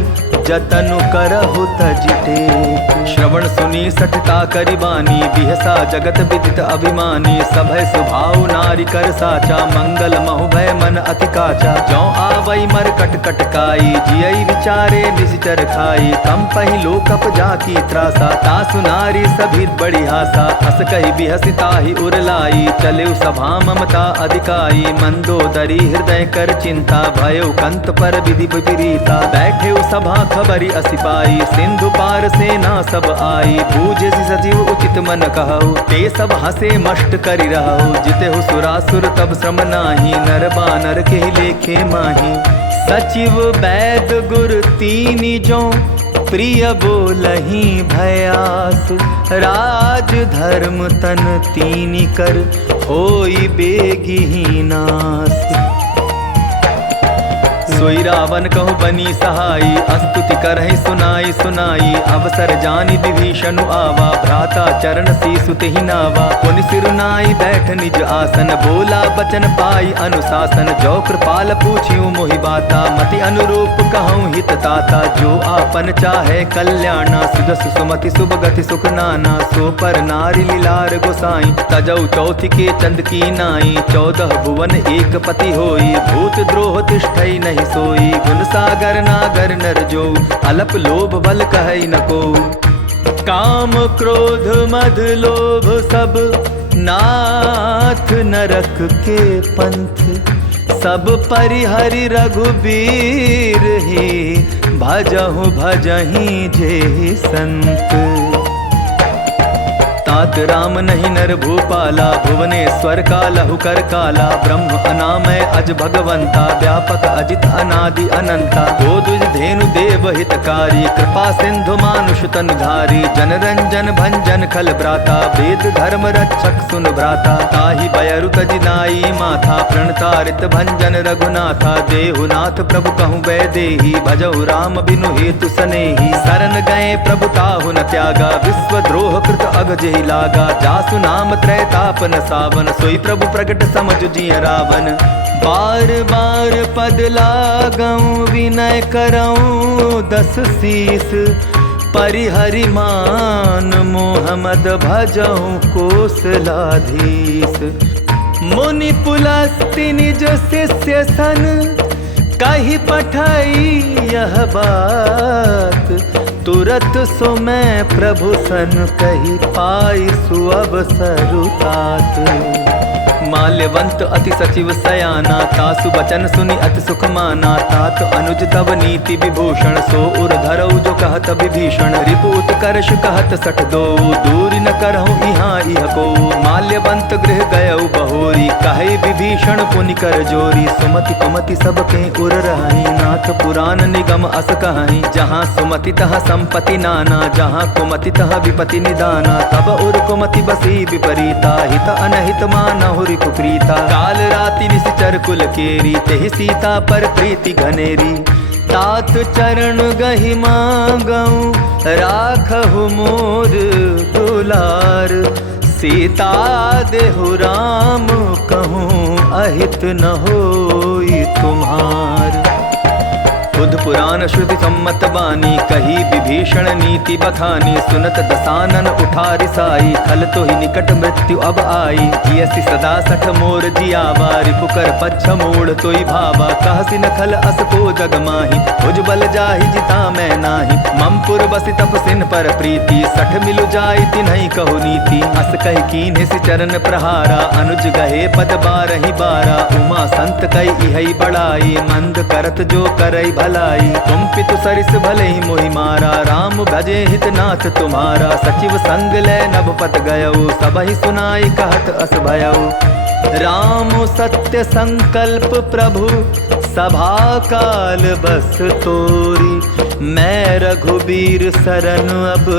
जतनु करहु तज टेक। श्रवण सुनी सठता करि बानी बिहसा जगत विदित अभिमानी। सभय सुभाव नारी कर साचा मंगल महु भय मन अति काचा। जौ आवई मर कट कटकाई जियई विचारे निश्चर खाई। कम पहि लोकप जाकी त्रासा तासु नारी सभी बड़ी हासा। हस कहि बिहसी ताहि उरलाई चलेउ सभा ममता अधिकाई। मंदोदरी हृदय कर चिंता भयो कंत पर विधि विपरीता। बैठे सभा खबरी असिपाई सिंधु पार सेना सब आई। बूझे सजीव उचित मन कहु ते सब हसे मष्ट करि रहु। जितेहु सुरासुर तब श्रम नाही नर बानर के लेखे माही। सचिव वैद गुर तीनि जो प्रिय बोलहि भयास। राज धर्म तन तीनि कर होई बेगिहि नास। सोई रावण कहु बनी सहाई अस्तुति करहि सुनाई सुनाई। अवसर जानि विभीषण आवा भ्राता चरण सीसु तेहि नावा। पुनि सिरुनाई बैठ निज आसन बोला बचन पाई अनुशासन। जो कृपाल पूछियो मोहि बाता मति अनुरूप कहूँ हित ताता। जो आपन चाहे कल्याणा सुदस सुमति शुभ गति सुख नाना। सो पर नारी लीलार गोसाई तजौ चौथि के चंद की नाई। 14 भुवन एक पति होई भूत द्रोह तिष्ठई नहीं सोई। गुण सागर नागर नर जो अलप लोभ बल कहई न को। काम क्रोध मद लोभ सब नाथ नरक के पंथ। सब परिहरि रघुबीर ही भजहु भजहि जे संत। तात राम नहीं नर भूपाला भुवनेश्वर का लहु कर काला। ब्रह्म अनामय अज भगवंता व्यापक अजित अनादि अनंता। गोदुज धेनु देव हितकारी कृपा सिंधु मानुष तन धारी। जन रंजन भंजन खल भ्राता वेद धर्म रक्षक सुन भ्राता। ताहि बयरु तजिनाई माथा प्रणतारित भंजन रघुनाथा। देहुनाथ प्रभु कहूँ वैदेही भजहु राम बिनु हेतु सनेही। शरण गए प्रभु ताहु न त्यागा विश्व द्रोह कृत अग जेहि लागा। जासु नाम त्रैताप न सावन सोई प्रभु प्रगट समझ जिय रावण। बार बार पद लागऊं विनय करऊं 10 शीस। परिहरि मान मोहम्मद भजऊं कोसलाधीश। मुनि पुलस्ति निज शिष्य सन कही पठाई यह बात। तुरत सो मैं प्रभु सन कही पाई सुअवसरु तात। माल्यवंत अति सचिव सयाना तासु बचन सुनि अति सुख माना। तात अनुज तब नीति विभूषण सो उर धरऊ जो कहत विभीषण। रिपु उत्कर्ष कहत सठ दो दूरी न करहु इहाँ इह को। माल्यवंत गृह गयऊ बहोरी कहे विभीषण पुनि कर जोरी। सुमति कुमति सबके उर रहई नाथ पुराण निगम अस कहई। जहाँ सुमति तहाँ संपत्ति नाना जहाँ कुमति तहाँ विपति निदाना। तब उर कुमति बसी विपरीता हित अनहित मानहुरि कुप्रीता। काल राति निश्चर कुल केरी तेहि सीता पर प्रीति घनेरी। तात चरण गहि मांगऊं राखहु मोर दुलार। सीता देहु राम कहूँ अहित न होई तुम्हार। बुध पुराण श्रुति सम्मत बानी कही विभीषण नीति बखानी। सुनत दसानन उठा रिसाई खल तो ही निकट मृत्यु अब आई। जियसि सदा सठ मोर जियावा रिपुकर पच्छ मोड़ तोई भावा। कहसि न खल अस को जग माही भुज बल जाहि जिता मैं नाही। ममपुर बसि तपसिन पर प्रीति सठ मिलु जाई तिन्हि कहु नीति। अस कहि कीन्हि सि चरण प्रहारा अनुज गहे पद बारहि बारा। उमा संत कई इहै बड़ाई मंद करत जो करई भलाई। तुम पितु सरिस भले ही मोहि मारा राम भजे हितनाथ तुम्हारा। सचिव संग ले नभपत गयऊ सबहि सुनाई कहत अस भयऊ। राम सत्य संकल्प प्रभु सभा काल बस तोरी। मैं रघुबीर सरन अब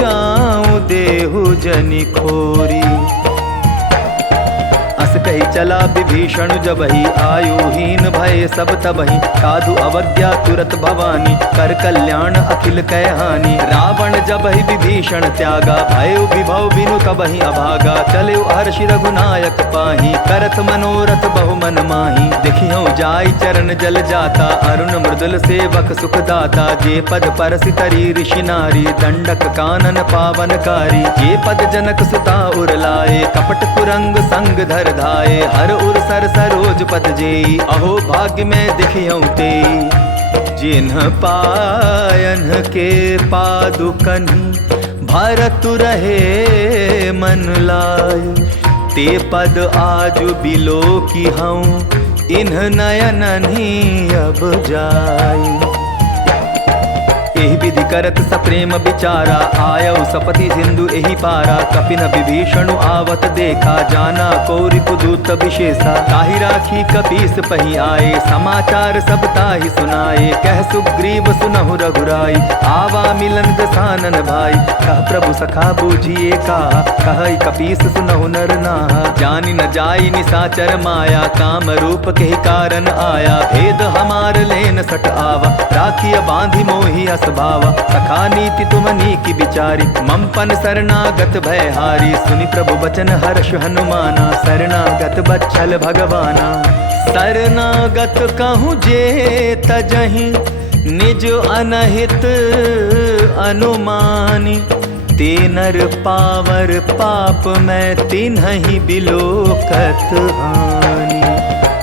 जाऊं देहु जनि खोरी। अस कही चला विभीषण जबहि आयुहीन भय सब तबहि। साधु अवज्ञा तुरत भवानी कर कल्याण अखिल कह हानि। रावण जबहि विभीषण त्यागा भयो विभव बिनु तबहि अभागा। चले हर्षि रघुनायक पाही करत मनोरथ बहु मन माही। देखियो जाई चरण जल जाता अरुण मृदुल सेवक सुखदाता। जे पद परसि तरी ऋषि नारी दंडक कानन पावनकारी। जे पद जनक सुता उर लाए कपट कुरंग संग धर धाये। हर उर सर सरोज पद जेई अहो भाग्य में दिखियौ ते। जिन्ह पायन के पादुकनि भरतु रहे मन लाय। ते पद आज बिलो की हूँ इन्ह नयननि अब जाय। एहि विधि करत सप्रेम विचारा आयऊ सपति सिंधु एहि पारा। कपिन विभीषण आवत देखा जाना कौरि पुदूत विशेषा। ताहि राखी कपीस पही आए समाचार सब ताहि सुनाए। कह सुग्रीव सुनहु रघुराई आवा मिलन दसानन भाई। कह प्रभु सखा बूझिए का कहई कपीस सुनहु नर नाहा। जानि न जाई निसाचर माया काम रूप के कारण आया। भेद हमार लेन सट आवा राखिय बांधि मोहि अस भावा। सखा नीति तुम नीकी बिचारी ममपन शरणागत भयहारी। सुनि प्रभु बचन हर्ष हनुमाना शरणागत बच्छल भगवाना। शरणागत कहूँ जे तजहि निज अनहित अनुमानी। ते नर पावर पाप मैं तिन्हि बिलोकत हानि।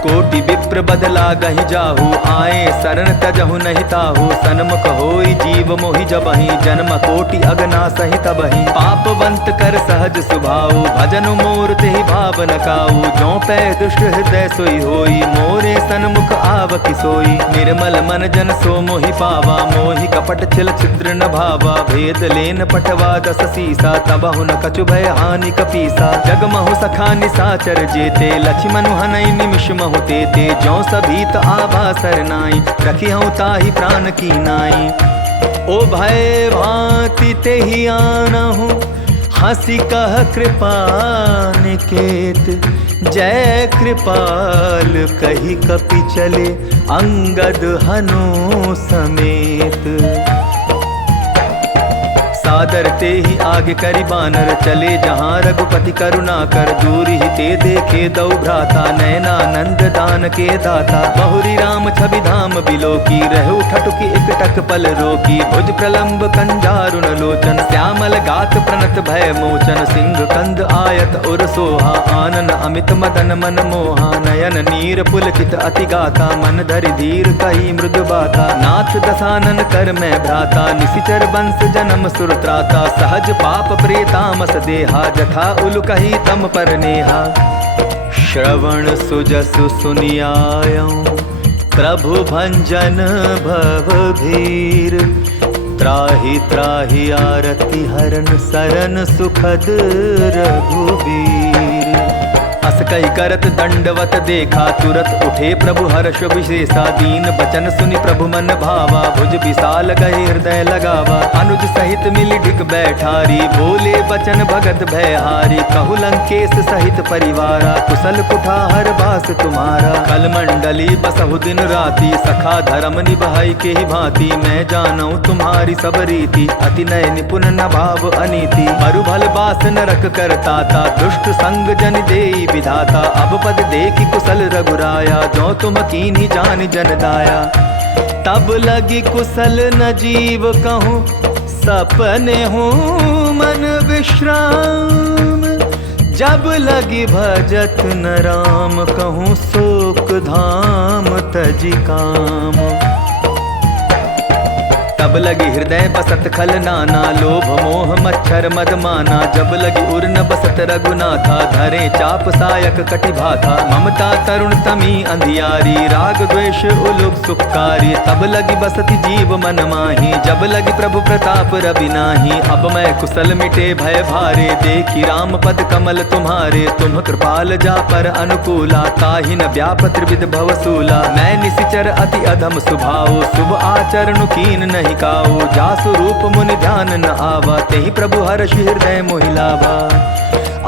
कोटि विप्र बदला गहि जाहु आए शरण तजहु नहीं ताहु। सन्मुख होई जीव मोहि जबहि जन्म कोटि अगना सहि तबहि। पापवंत कर सहज सुभाऊ भजन मोर तेहि भाव न काऊ। जो पै दुष्ट हृदय सोई होई मोरे सन्मुख आव किसोई। निर्मल मन जन सो मोहि पावा मोहि कपट छिल छिद्र न भावा। भेद लेन पटवा दस सीसा तबहु न कछु भय हानि कपीसा। जगमहु सखा निसाचर जेते लक्ष्मण हनई निमिष महु ते जो सभीत आभा सरनाई। रखी हूँ ताहि प्राण की नाई। ओ भय भांति ते ही आनहु हंसी कह कृपा निकेत। जय कृपाल कही कपि चले अंगद हनु समेत। सादर ते ही आगे करि बानर चले जहाँ रघुपति करुणा कर। दूर ही ते देखे दौ भ्राता नयनानंद दान के दाता। बहुरी राम छवि धाम बिलो की रहु ठटुकी एक टक पल रोकी। भुज प्रलंब कंजारुण लोचन श्यामल गात प्रणत भय मोचन। सिंह कंद आयत उर सोहा आनन अमित मदन मन मोहा। नयन नीर पुलकित अति गाता मन धरि धीर कही मृदु बाता। नाथ दसानन कर मैं भ्राता निशिचर वंश जन्म सुर त्राता। सहज पाप प्रेतामस देहा जथा उल कही तम पर नेहा। श्रवण सुजसु सुनियायऊं प्रभु भंजन भव भीर। त्राहि त्राहि आरति हरन सरन सुखद रघुबीर। अस कही करत दंडवत देखा, तुरत उठे प्रभु हर्ष विशेषा। दीन बचन सुनि प्रभु मन भावा, भुज विशाल गए हृदय लगावा। अनुज सहित मिली ढिक बैठारी, बोले बचन भगत भयहारी। कहु लंकेश सहित परिवारा, कुशल कुठार बास तुम्हारा। कल मंडली बसहु दिन राति, सखा धर्म निभाई के ही भांति। मैं जानू तुम्हारी सब रीति, अति नय निपुण न भाव अनीति। मरु भल बास नरक करता था, दुष्ट संग जन देई विधाता। अब पद देखि कुशल रघुराया, जो तुम कीन्ही जान जन दाया। तब लगी कुशल न जीव कहूँ, सपने हूँ मन विश्राम। जब लगी भजत न राम, कहूँ शोक धाम तजी काम। तब लगी हृदय बसत खल नाना, लोभ मोह मच्छर मद माना। जब लगी उर न बसत रघुनाथा, धरे चाप सायक कटि भाथा। ममता तरुण तमी अंधियारी, राग द्वेष उलुक सुखकारी। तब लगी बसति जीव मन माही, जब लगी प्रभु प्रताप रवि नाही। अब मैं कुशल मिटे भय भारे, देखी राम पद कमल तुम्हारे। तुम कृपाल जा पर अनुकूला, ताहि न व्याप त्रिविध भवसूला। मैं निशिचर अति अधम स्वभाव, शुभ आचरण कीन नहीं काऊ। जासु रूप मुनि ध्यान न आवा, तेहि प्रभु हर्ष हृदय मोहिलावा।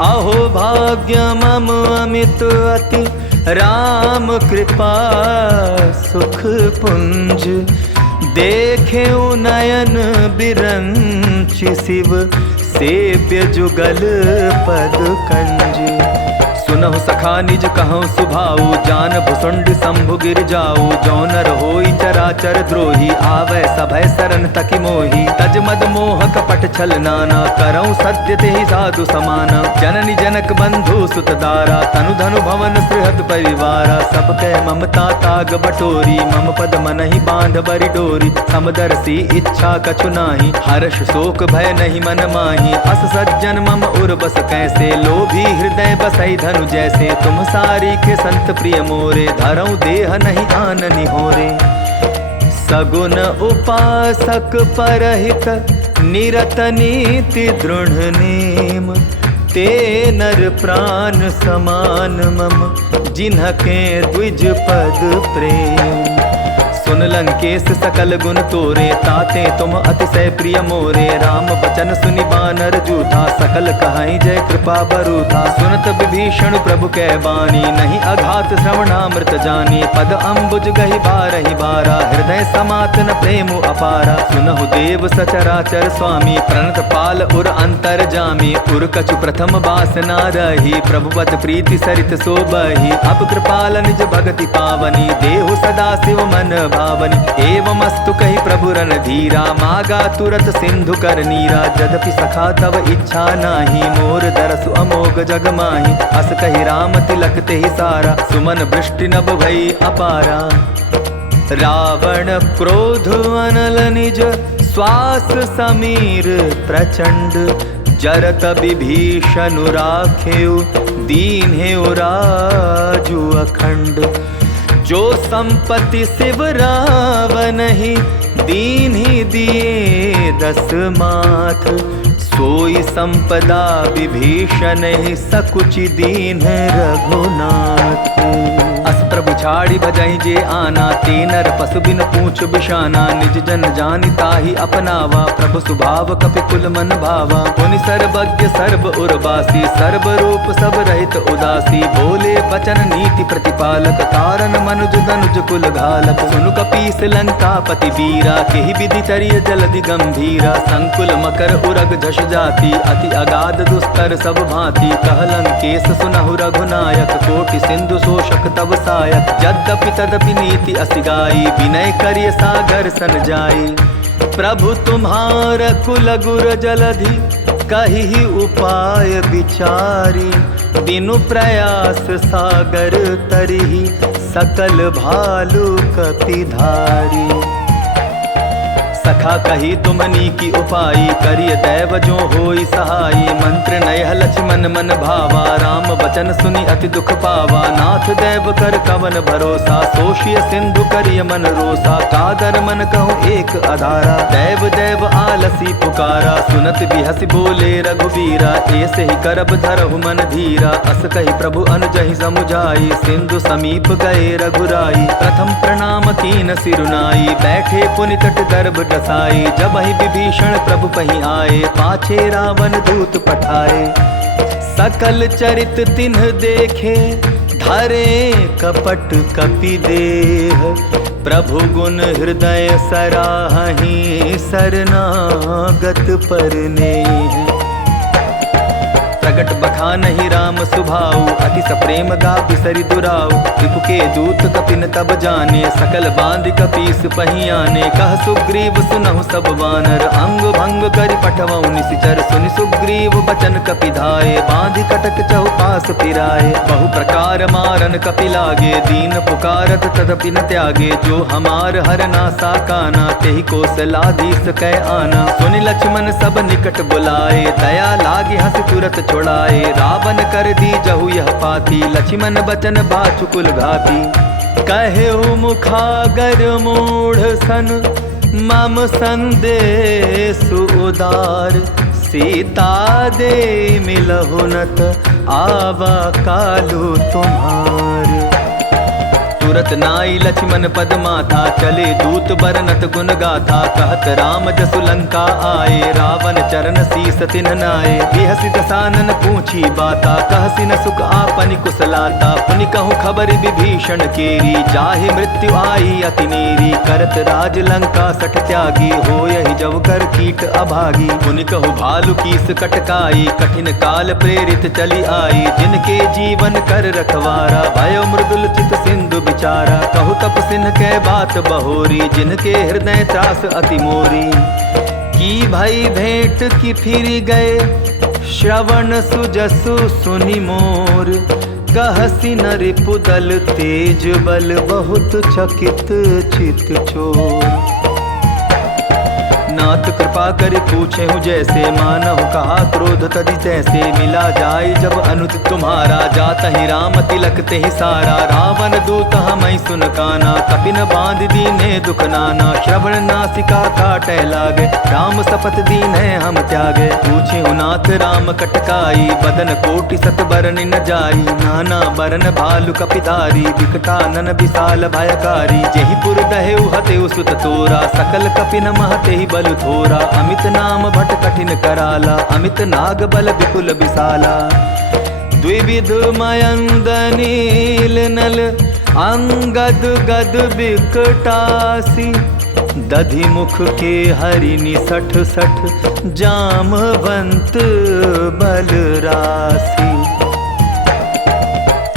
आहो भाग्य मम अमित अति, राम कृपा सुख पुंज। देखे नयन बिरंचि, शिव सेव्य जुगल पद कंज। सुनहु सखा निज कहूँ सुभाऊ, जान भुसुंड शंभु गिर जाऊ। जो नर होई चराचर द्रोही, आवे सभय सरन तकि मोही। तज मद मोह कपट छल नाना, करऊँ सत्य तेहि साधु समाना। जननी जनक बंधु सुत दारा, तनु धनु भवन सुहृद परिवारा। सब कह ममता ताग बटोरी, मम पद मनहि बांध बरि डोरी। समदर्शी इच्छा कछु नाही, हर्ष शोक भय नहीं मन माही। अस सज्जन मम उर बस कैसे, लोभी हृदय बसई धनु जैसे। तुम सारी के संत प्रिय मोरे, धरऊं देह नहीं आन निहोरे। सगुन उपासक परहित, निरत नीति दृढ़ नेम। ते नर प्राण समान मम, जिन्हके द्विज पद प्रेम। सुन लंकेश सकल गुण तोरे, ताते तुम अतिशय प्रिय मोरे। राम बचन सुनि बानर जूथा, सकल कहाई जय कृपा बरूथा। सुनत विभीषण प्रभु कै बानी, नहीं अघात श्रवणामृत जानी। पद अम्बुज गहि बारहि बारा, हृदय समात न प्रेम अपारा। सुनहु देव सचराचर स्वामी, प्रणत पाल उर अंतर जामी। उर कछु प्रथम बासना रही, प्रभुवत प्रीति सरित सोबही। अब कृपाल निज भगति पावनी, देहु सदा शिव मन भावनी। एवमस्तु कहि प्रभु रन धीरा, मागा तुरत सिंधु कर नीरा। यद्यपि सखा तव इच्छा नाही, मोर दरसु अमोघ जग माही। अस कहि राम तिलक तेहि सारा, सुमन वृष्टि नभ भई अपारा। रावण क्रोध अनल निज, श्वास समीर प्रचंड। जरत विभीषण राखेउ, दीन्हेउ राजु अखंड। जो संपत्ति शिव रावण ही, दीन्हि दिए दस माथ। सोई संपदा विभीषण ही, सकुचि दीन रघुनाथ। अस प्रभु छाड़ी भजहि जे आना, ते नर पशु बिन पूछ बिशाना। निज जन जानि ताहि अपनावा, प्रभु स्वभाव कपि कुल मन भावा। पुनि सर्वज्ञ सर्व उर्वासी, सर्व रूप सब रहित उदासी। बोले बचन नीति प्रतिपालक, तारन मनुज दनुज कुल घालक। सुनु कपीस लंकापति वीरा, केहि विधि चरिय जलधि गंभीरा। संकुल मकर उरग झष जाति, अति अगाध दुस्तर सब भांति। कह लंकेश सुनहु रघुनायक, कोटि सिंधु शोषक तब सायक। यद्यपि तदपि नीति असिगाई, विनय करिय सागर सन जाई। प्रभु तुम्हार कुल गुर जलधि, कहि उपाय विचारी। बिनु प्रयास सागर तरिहि, सकल भालु कपिधारी। सखा कही तुमनी की उपाई, करिय दैव जो होई सहाई। मंत्र नयह लक्ष्मण मन भावा, राम बचन सुनि अति दुख पावा। नाथ दैव कर कवन भरोसा, सोशिय सिंधु करिय मन रोसा। कादर मन कहूँ एक आधारा, दैव दैव आलसी पुकारा। सुनत बिहस बोले रघुबीरा, ऐसे ही करब धरहु मन धीरा। अस कही प्रभु अनुजहि समुझाई, सिंधु समीप गए रघुराई। प्रथम प्रणाम कीन सिरुनाई, बैठे पुनि तट गर्भ डसाई। जब ही विभीषण प्रभु पही आए, पाछे रावण दूत पठाए। सकल चरित तिन्ह देखे, धरे कपट कपि देह। प्रभु गुण हृदय सराहि, शरणागत परनेह। प्रगट बखानहि राम सुभाऊ, अति सप्रेम गा बिसरि दुराऊ। रिपु के दूत कपिन तब जाने, सकल बांध कपीस पहियाने। कह सुग्रीव सुनहु सब वानर, अंग भंग करि पठवऊ निशिचर। सुनि सुग्रीव बचन कपि धाये, बांधि कटक चहुपास फिराए। बहु प्रकार मारन कपि लागे, दीन पुकारत तदपि न त्यागे। जो हमार हरना साकाना, तेहि कौशलाधीश कै आना। सुनि लक्ष्मण सब निकट बुलाए, दया लागी हंस तुरत छोड़ाए। रावण कर दी जहु यह पाती, लक्ष्मण बचन बाचुकुल घाती। कहेउ मुखागर मूढ़ सन, मम संदेश उदार। सीता दे मिलहु नत, आवा कालु तुम्हार। तुरत नाई लक्ष्मण पद माथा, चले दूत बरनत गुण गाथा। कहत राम जसु लंका आए, रावण चरण शीस तिन्ह नाए। बिहसि दसानन पूछी बाता, कहसि न सुख आपनि कुशलाता। पुनि कहूँ खबर विभीषण केरी, जाहि मृत्यु आई अति नेरी। करत राज लंका सठ त्यागी, होयहि जब कर कीट अभागी। पुनि कहूँ भालु कीस कटकाई, कठिन काल प्रेरित चली आई। जिनके जीवन कर रखवारा, भयो मृदुल चित सिंधु विचारा। कहु तप सिन्ह के बात बहोरी, जिनके हृदय त्रास अति मोरी। की भई भेंट की फिर गए, श्रवण सुजसु सुनि मोर। कहसि न रिपुदल तेज बल, बहुत चकित चित चोर। नाथ कृपा करि पूछेहु जैसे, मानहु कहा क्रोध तदि तैसे। मिला जाय जब अनुज तुम्हारा, जातहि राम तिलक तेहि सारा। रावण दूत हमहि सुन काना, कपिन बांध दीने दुख नाना। श्रवण नासिका काटै लागे, राम शपथ दीन्हे हम त्यागे। पूछेहु नाथ राम कटकाई, बदन कोटि सत बरन न जाई। नाना बरन भालु कपिधारी, विकटानन विशाल भयकारी। जेहि पुर दहेउ हतेउ सुत तोरा, सकल कपिन महतेहि बल थोरा। अमित नाम भट कठिन कराला, अमित नाग बल विपुल विशाला। द्विविध मयंद नील नल, अंगद गद बिकटासी। दधि मुख के हरिनि सठ सठ, जामवंत बल राशि।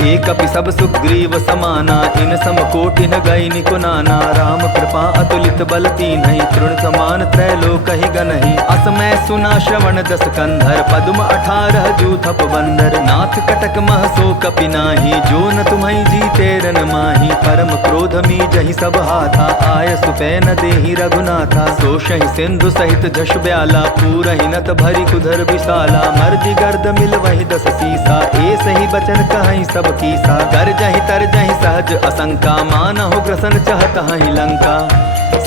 एक कपि सब सुग्रीव समाना, इन सम कोटि न गई निकुनाना। राम कृपा अतुलित बल तीन्हि, तृण समान त्रैलोकहि गनहि। असमय सुना श्रवण दस कंधर, पद्म 18 जूथप बंदर। नाथ कटक मह सो कपि नाही, जो न तुम्हि जीते रन माही। परम क्रोध मी जहि सब हाथा, आय सुपै न देहि रघुनाथा। सोषहि सिंधु सहित झष ब्याला, पूरहि नत भरि कुधर विशाला। मर्दि गर्द मिल वहि 10 सीसा, ऐसे ही बचन कहहि सब कीसा। कर जहि तर जहि सहज असंका, मानहु ग्रसन चहत हहि लंका।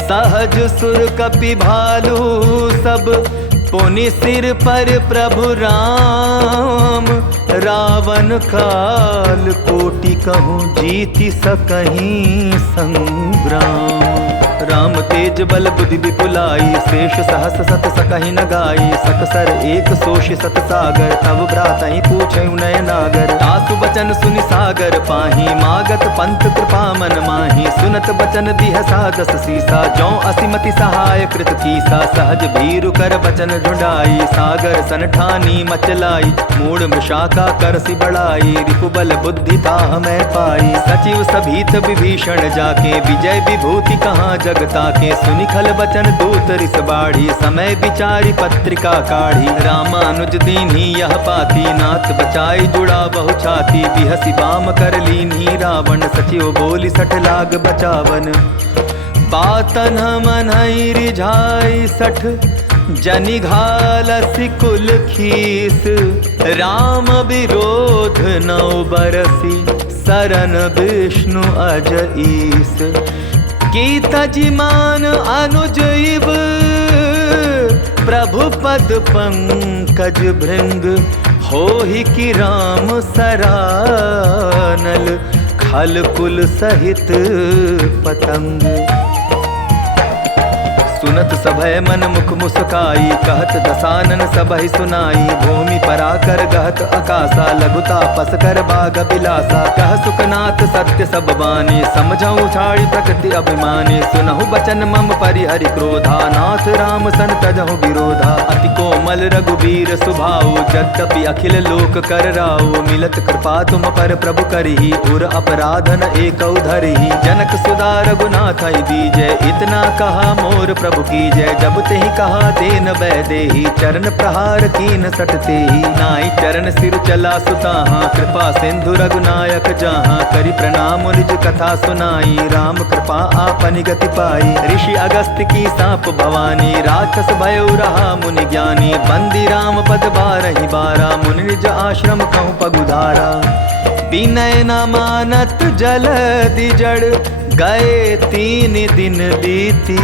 सहज सुर कपि भालू सब, पुनि सिर पर प्रभु राम। रावण काल कोटि कहूँ, जीति सकहीं संग्राम। राम तेज बल बुद्धि विपुलाई, शेष सहस सत सकहि न गाई। सकसर एक सोष सत सागर, तब भ्रातहि पूछेउ नय नागर। तासु बचन सुनि सागर पाही, मागत पंथ कृपा मन माही। सुनत बचन बिहसा 10 सीसा, जौ असिमति सहाय कृत कीसा। सहज भीरु कर बचन ढूंढाई, सागर सन ठानी मचलाई। मूढ़ मृषाका करसि बढ़ाई, रिपुबल बुद्धि ताह मैं पाई। सचिव सभीत विभीषण जाके, विजय विभूति कहाँ जगता के। सुनि खल बचन दूत रिस बाढ़ी, समय विचारी पत्रिका काढ़ी। रामानुज दीन्ही यह पाती, नाथ बचाई जुड़ा बहु छाती। बिहसि बाम कर लीन्ही रावण, सचिव बोली 60 लाग बचावन। बातन मनई रिझाई सठ, जनि घालसी कुल खीस। राम विरोध नौ बरसी, शरण विष्णु अज ईस। की तजिमान अनुज इव, प्रभु पद पंकज भृंग। होहि कि राम सरानल, खल कुल सहित पतंग। सुनत सभय मन मुख मुस्काई, कहत दसानन सबहि सुनाई। भूमि पराकर गहत अकासा, लघुता पस कर बाग बिलासा। कह सुखनाथ सत्य सब बानी, समझऊ छाड़ी प्रकृति अभिमानी। सुनहु बचन मम परिहरि क्रोधा, नाथ राम सन तजहु विरोधा। अति कोमल रघुबीर स्वभाव, यद्यपि अखिल लोक कर राव। मिलत कृपा तुम पर प्रभु करही, उर अपराधन एकौ धरही। जनक सुधा रघुनाथ दीजय, इतना कहा मोर प्रभु की जय। जब ते ही कहा देन वैदेही, चरण प्रहार कीन सटते ही। नाई चरण सिर चला सुताहा, कृपा सिंधु रघुनायक जहाँ। करि प्रणाम निज कथा सुनाई, राम कृपा आपनि गति पाई। ऋषि अगस्त की साप भवानी, राक्षस भयो रहा मुनि ज्ञानी। बंदी राम पद बारहि बारा, मुनि निज आश्रम कहूँ पगुधारा। विनय न मानत जलधि जड़, गए 3 दिन बीती।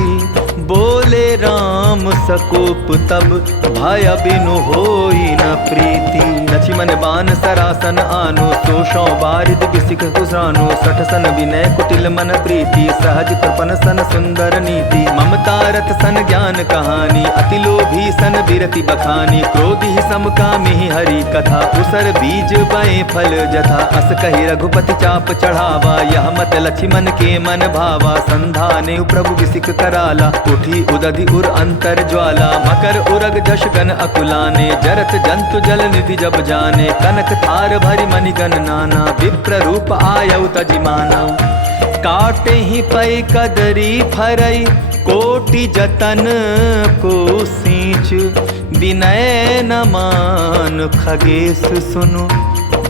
बोले राम सकोप तब, भय बिनु होई न प्रीति। लक्ष्मण बान सरासन आनो, सोषौ बारिद बिसिक कुसानो। सठ सन विनय कुटिल मन प्रीति, सहज कृपन सन सुंदर नीति। ममता रथ सन ज्ञान कहानी, अति लोभी सन बिरति बखानी। क्रोधि समकामी हरि कथा, उसर बीज बए फल जथा। अस कहि रघुपति चाप चढ़ावा, यह मत लक्ष्मण के मन भावा। संधाने प्रभु बिसिक कराला, उठी उदधि उर अंतर ज्वाला। मकर उरग जश गण अकुलाने, जरत जंतु जल निधि जब जाने। कनक थार भरि मणिगण नाना, विप्र रूप आयउ तजिमाना। काटे ही पै कदरी फरई, कोटि जतन को सींच। विनय न मान खगेश सुनु,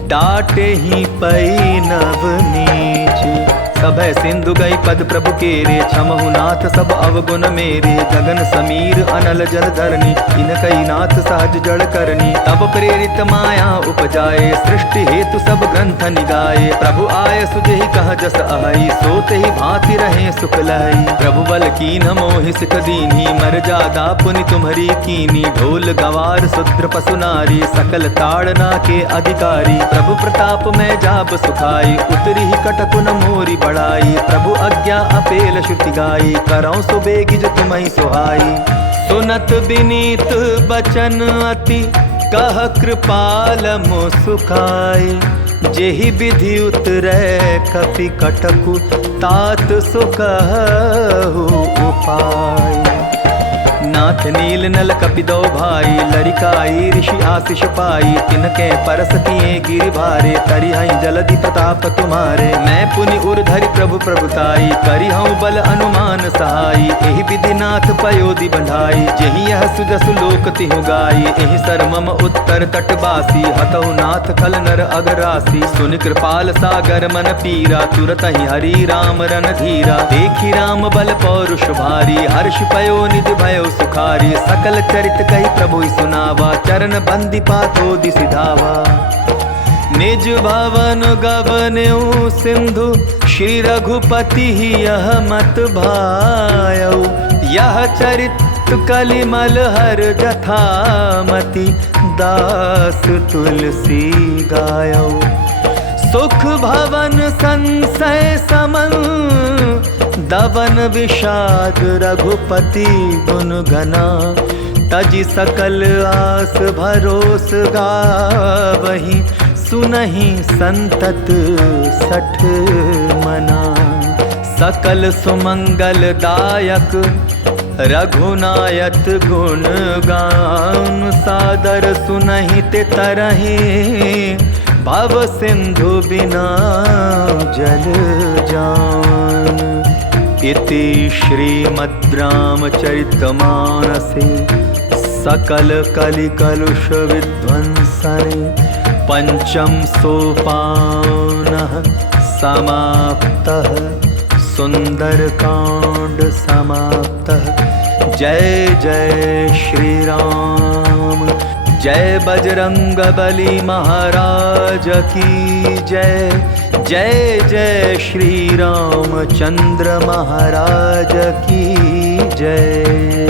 डाटे ही पै नव नीच। सभय सिंधु गई पद प्रभु केरे, क्षमहु नाथ सब अवगुण मेरे। गगन समीर अनल जल धरनी, इनकई नाथ सहज जड़ करनी। तब प्रेरित माया उपजाए, सृष्टि हेतु सब ग्रंथ निगाए। प्रभु आय सुजहि कह जस आई, सोते ही भांति रहे सुख लहई। प्रभु बल कीन मोहि सिख दीन्ही, मर्यादा पुनि तुम्हरी कीनी। ढोल गवार शूद्र पशु नारी, सकल ताड़ना के अधिकारी। प्रभु प्रताप में जाब सुखाई, उतरी ही कटकुन मोरी बढ़ाई। प्रभु आज्ञा अपेल श्रुति गाई, करौं सुबेगी जो तुम्हि सुहाई। सुनत विनीत बचन अति, कह कृपाल मो सुखाई। जेहि विधि उतरै कपि कटकु, तात सो कहु उपाय। नाथ नील नल कपि दो भाई, लरिकाई ऋषि आशीष पाई। तिनके परस किए गिरि भारे, तरिहै जलधि प्रताप तुम्हारे। मैं पुनि उर धरि प्रभु प्रभुताई, करिहऊँ बल अनुमान सहाई। एहि विधि नाथ पयोधि बंधाई, जेहि यह सुजसु लोक तिहु गाई। एहि सर मम उत्तर तटवासी, हतहु नाथ खल नर अगरासी। सुनि कृपाल सागर मन पीरा, तुरत ही हरि राम रन धीरा। देखि राम बल पौरुष भारी, हर्ष पयो निधि भयो सुखारी। सकल चरित कही प्रभु सुनावा, चरण बंदी पातो दिसि धावा। निज भवन गवन्यु सिंधु, श्री रघुपति ही यह मत भायऊ। यह चरित कलिमल हर जथामति, दास तुलसी गायऊ। सुख भवन संशय समन, दवन विषाद रघुपति गुण गना। तजि सकल आस भरोस गावहि, सुनहि संतत सठ मना। सकल सुमंगल दायक रघुनायक गुण गान। सादर सुनहि ते तरहि, भव सिंधु बिना जल जान। इति श्रीमद् रामचरितमानसे सकल कलि कलुष विध्वंसने पंचम सोपानः समाप्तः। सुंदर कांड समाप्तः। जय जय श्री राम। जय बजरंग बली महाराज की जय। जय जय श्री रामचंद्र महाराज की जय।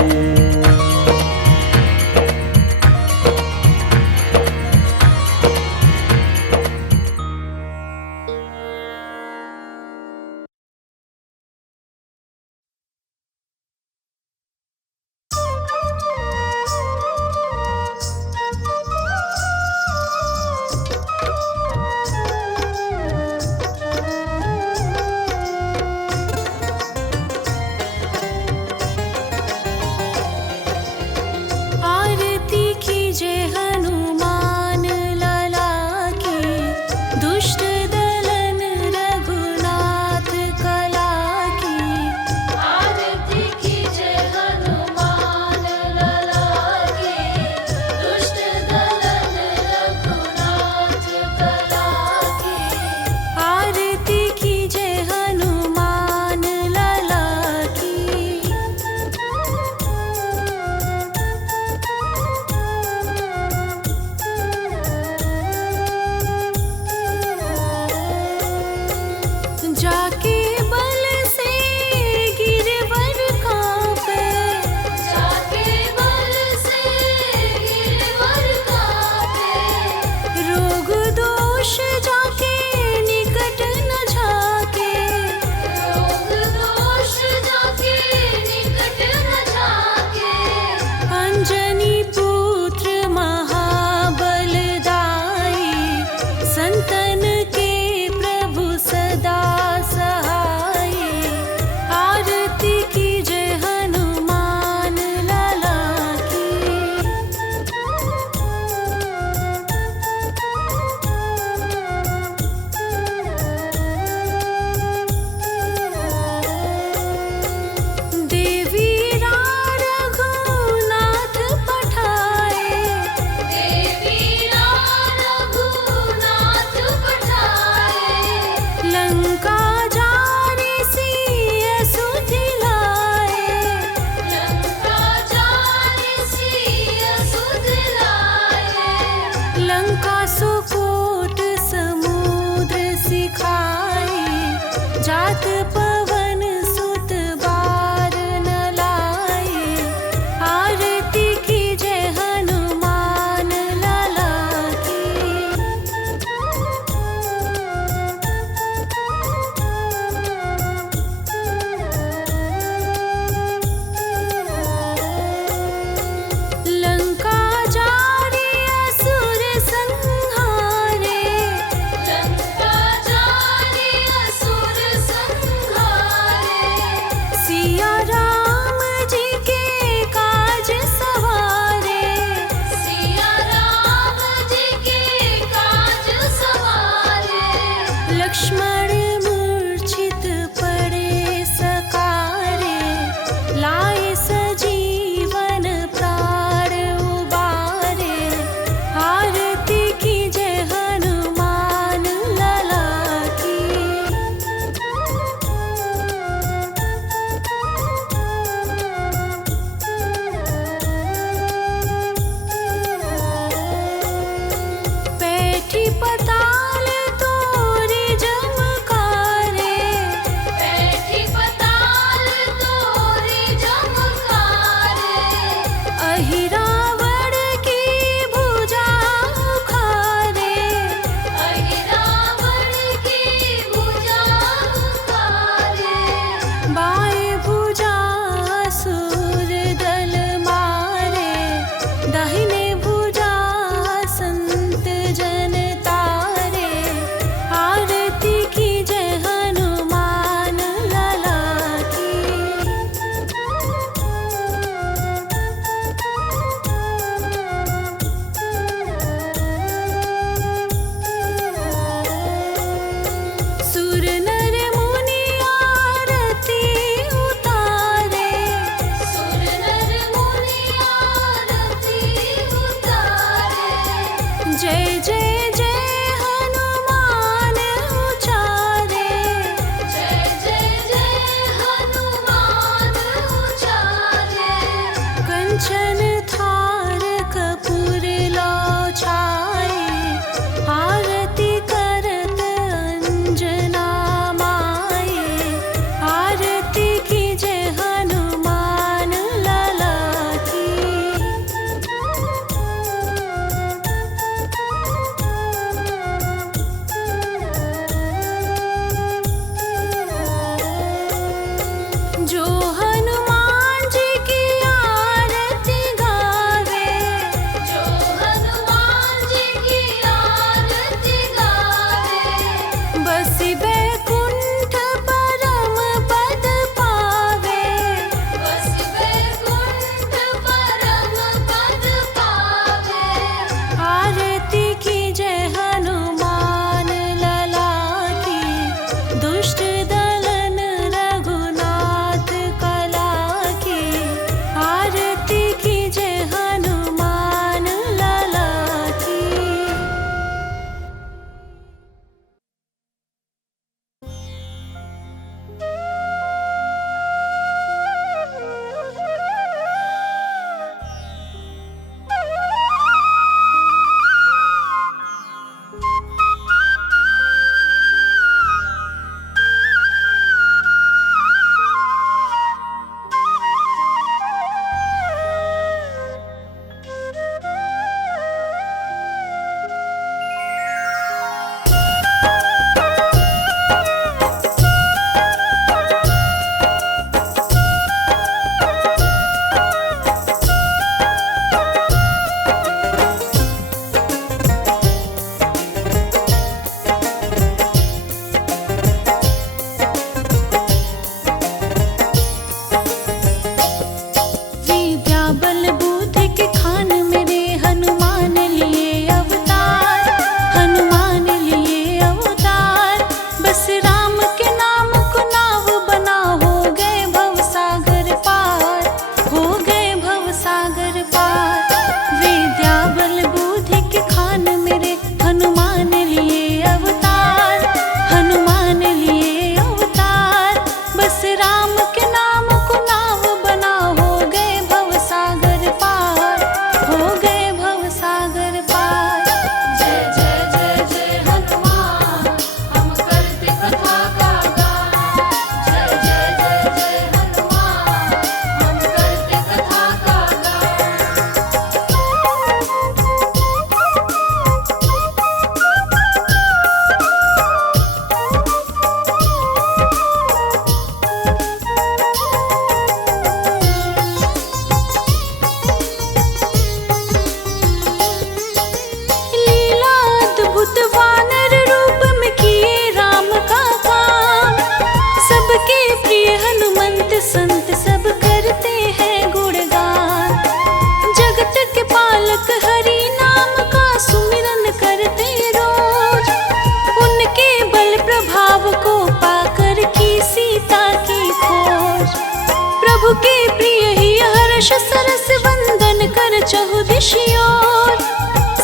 दिशियों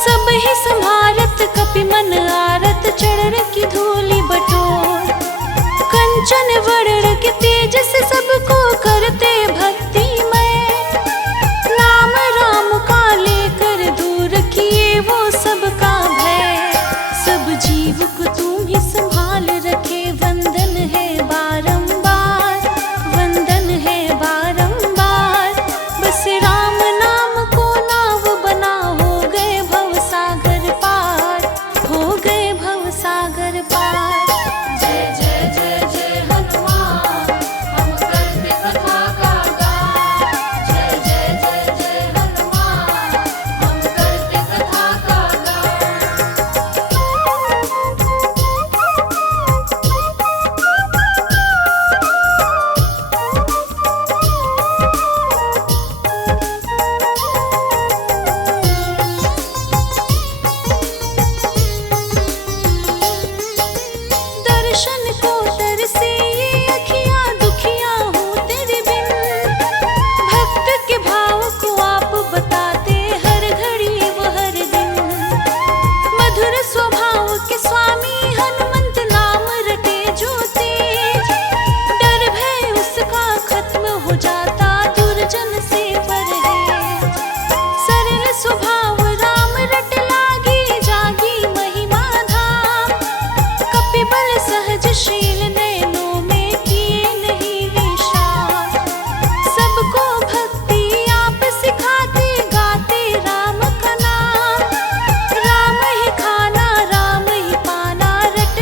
सब ही संभारत कपि मन आरत चढ़र की धूली बटोर कंचन वरण के तेज से सबको करते भक्तिमय नाम राम का लेकर दूर किए वो सबका भय सब जीव को तुम ही संभाल रखे वंदन है बारंबार वंदन है बारंबार बस राम नाम को नाव बना हो गए भव सागर पार हो गए भव सागर पार जय जय जय जय हनुमान हम करते कथा का गान जय जय जय जय हनुमान हम करते कथा का गान दर्शन को तरसे ये अखियाँ दुखियाँ हो तेरे बिन भक्त के भाव को आप बताते हर घड़ी वो हर दिन मधुर स्वभाव के स्वामी हनुमंत नाम रटे जो तेज डर भय उसका खत्म हो जाता दुर्जन से परहेज सरल स्वभाव राम रट लागी जागी महिमा धाम कपिबल सहज शील नैनों में किए नहीं विश्राम सबको भक्ति आप सिखाते गाते राम का नाम राम ही खाना राम ही पाना रट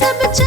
सब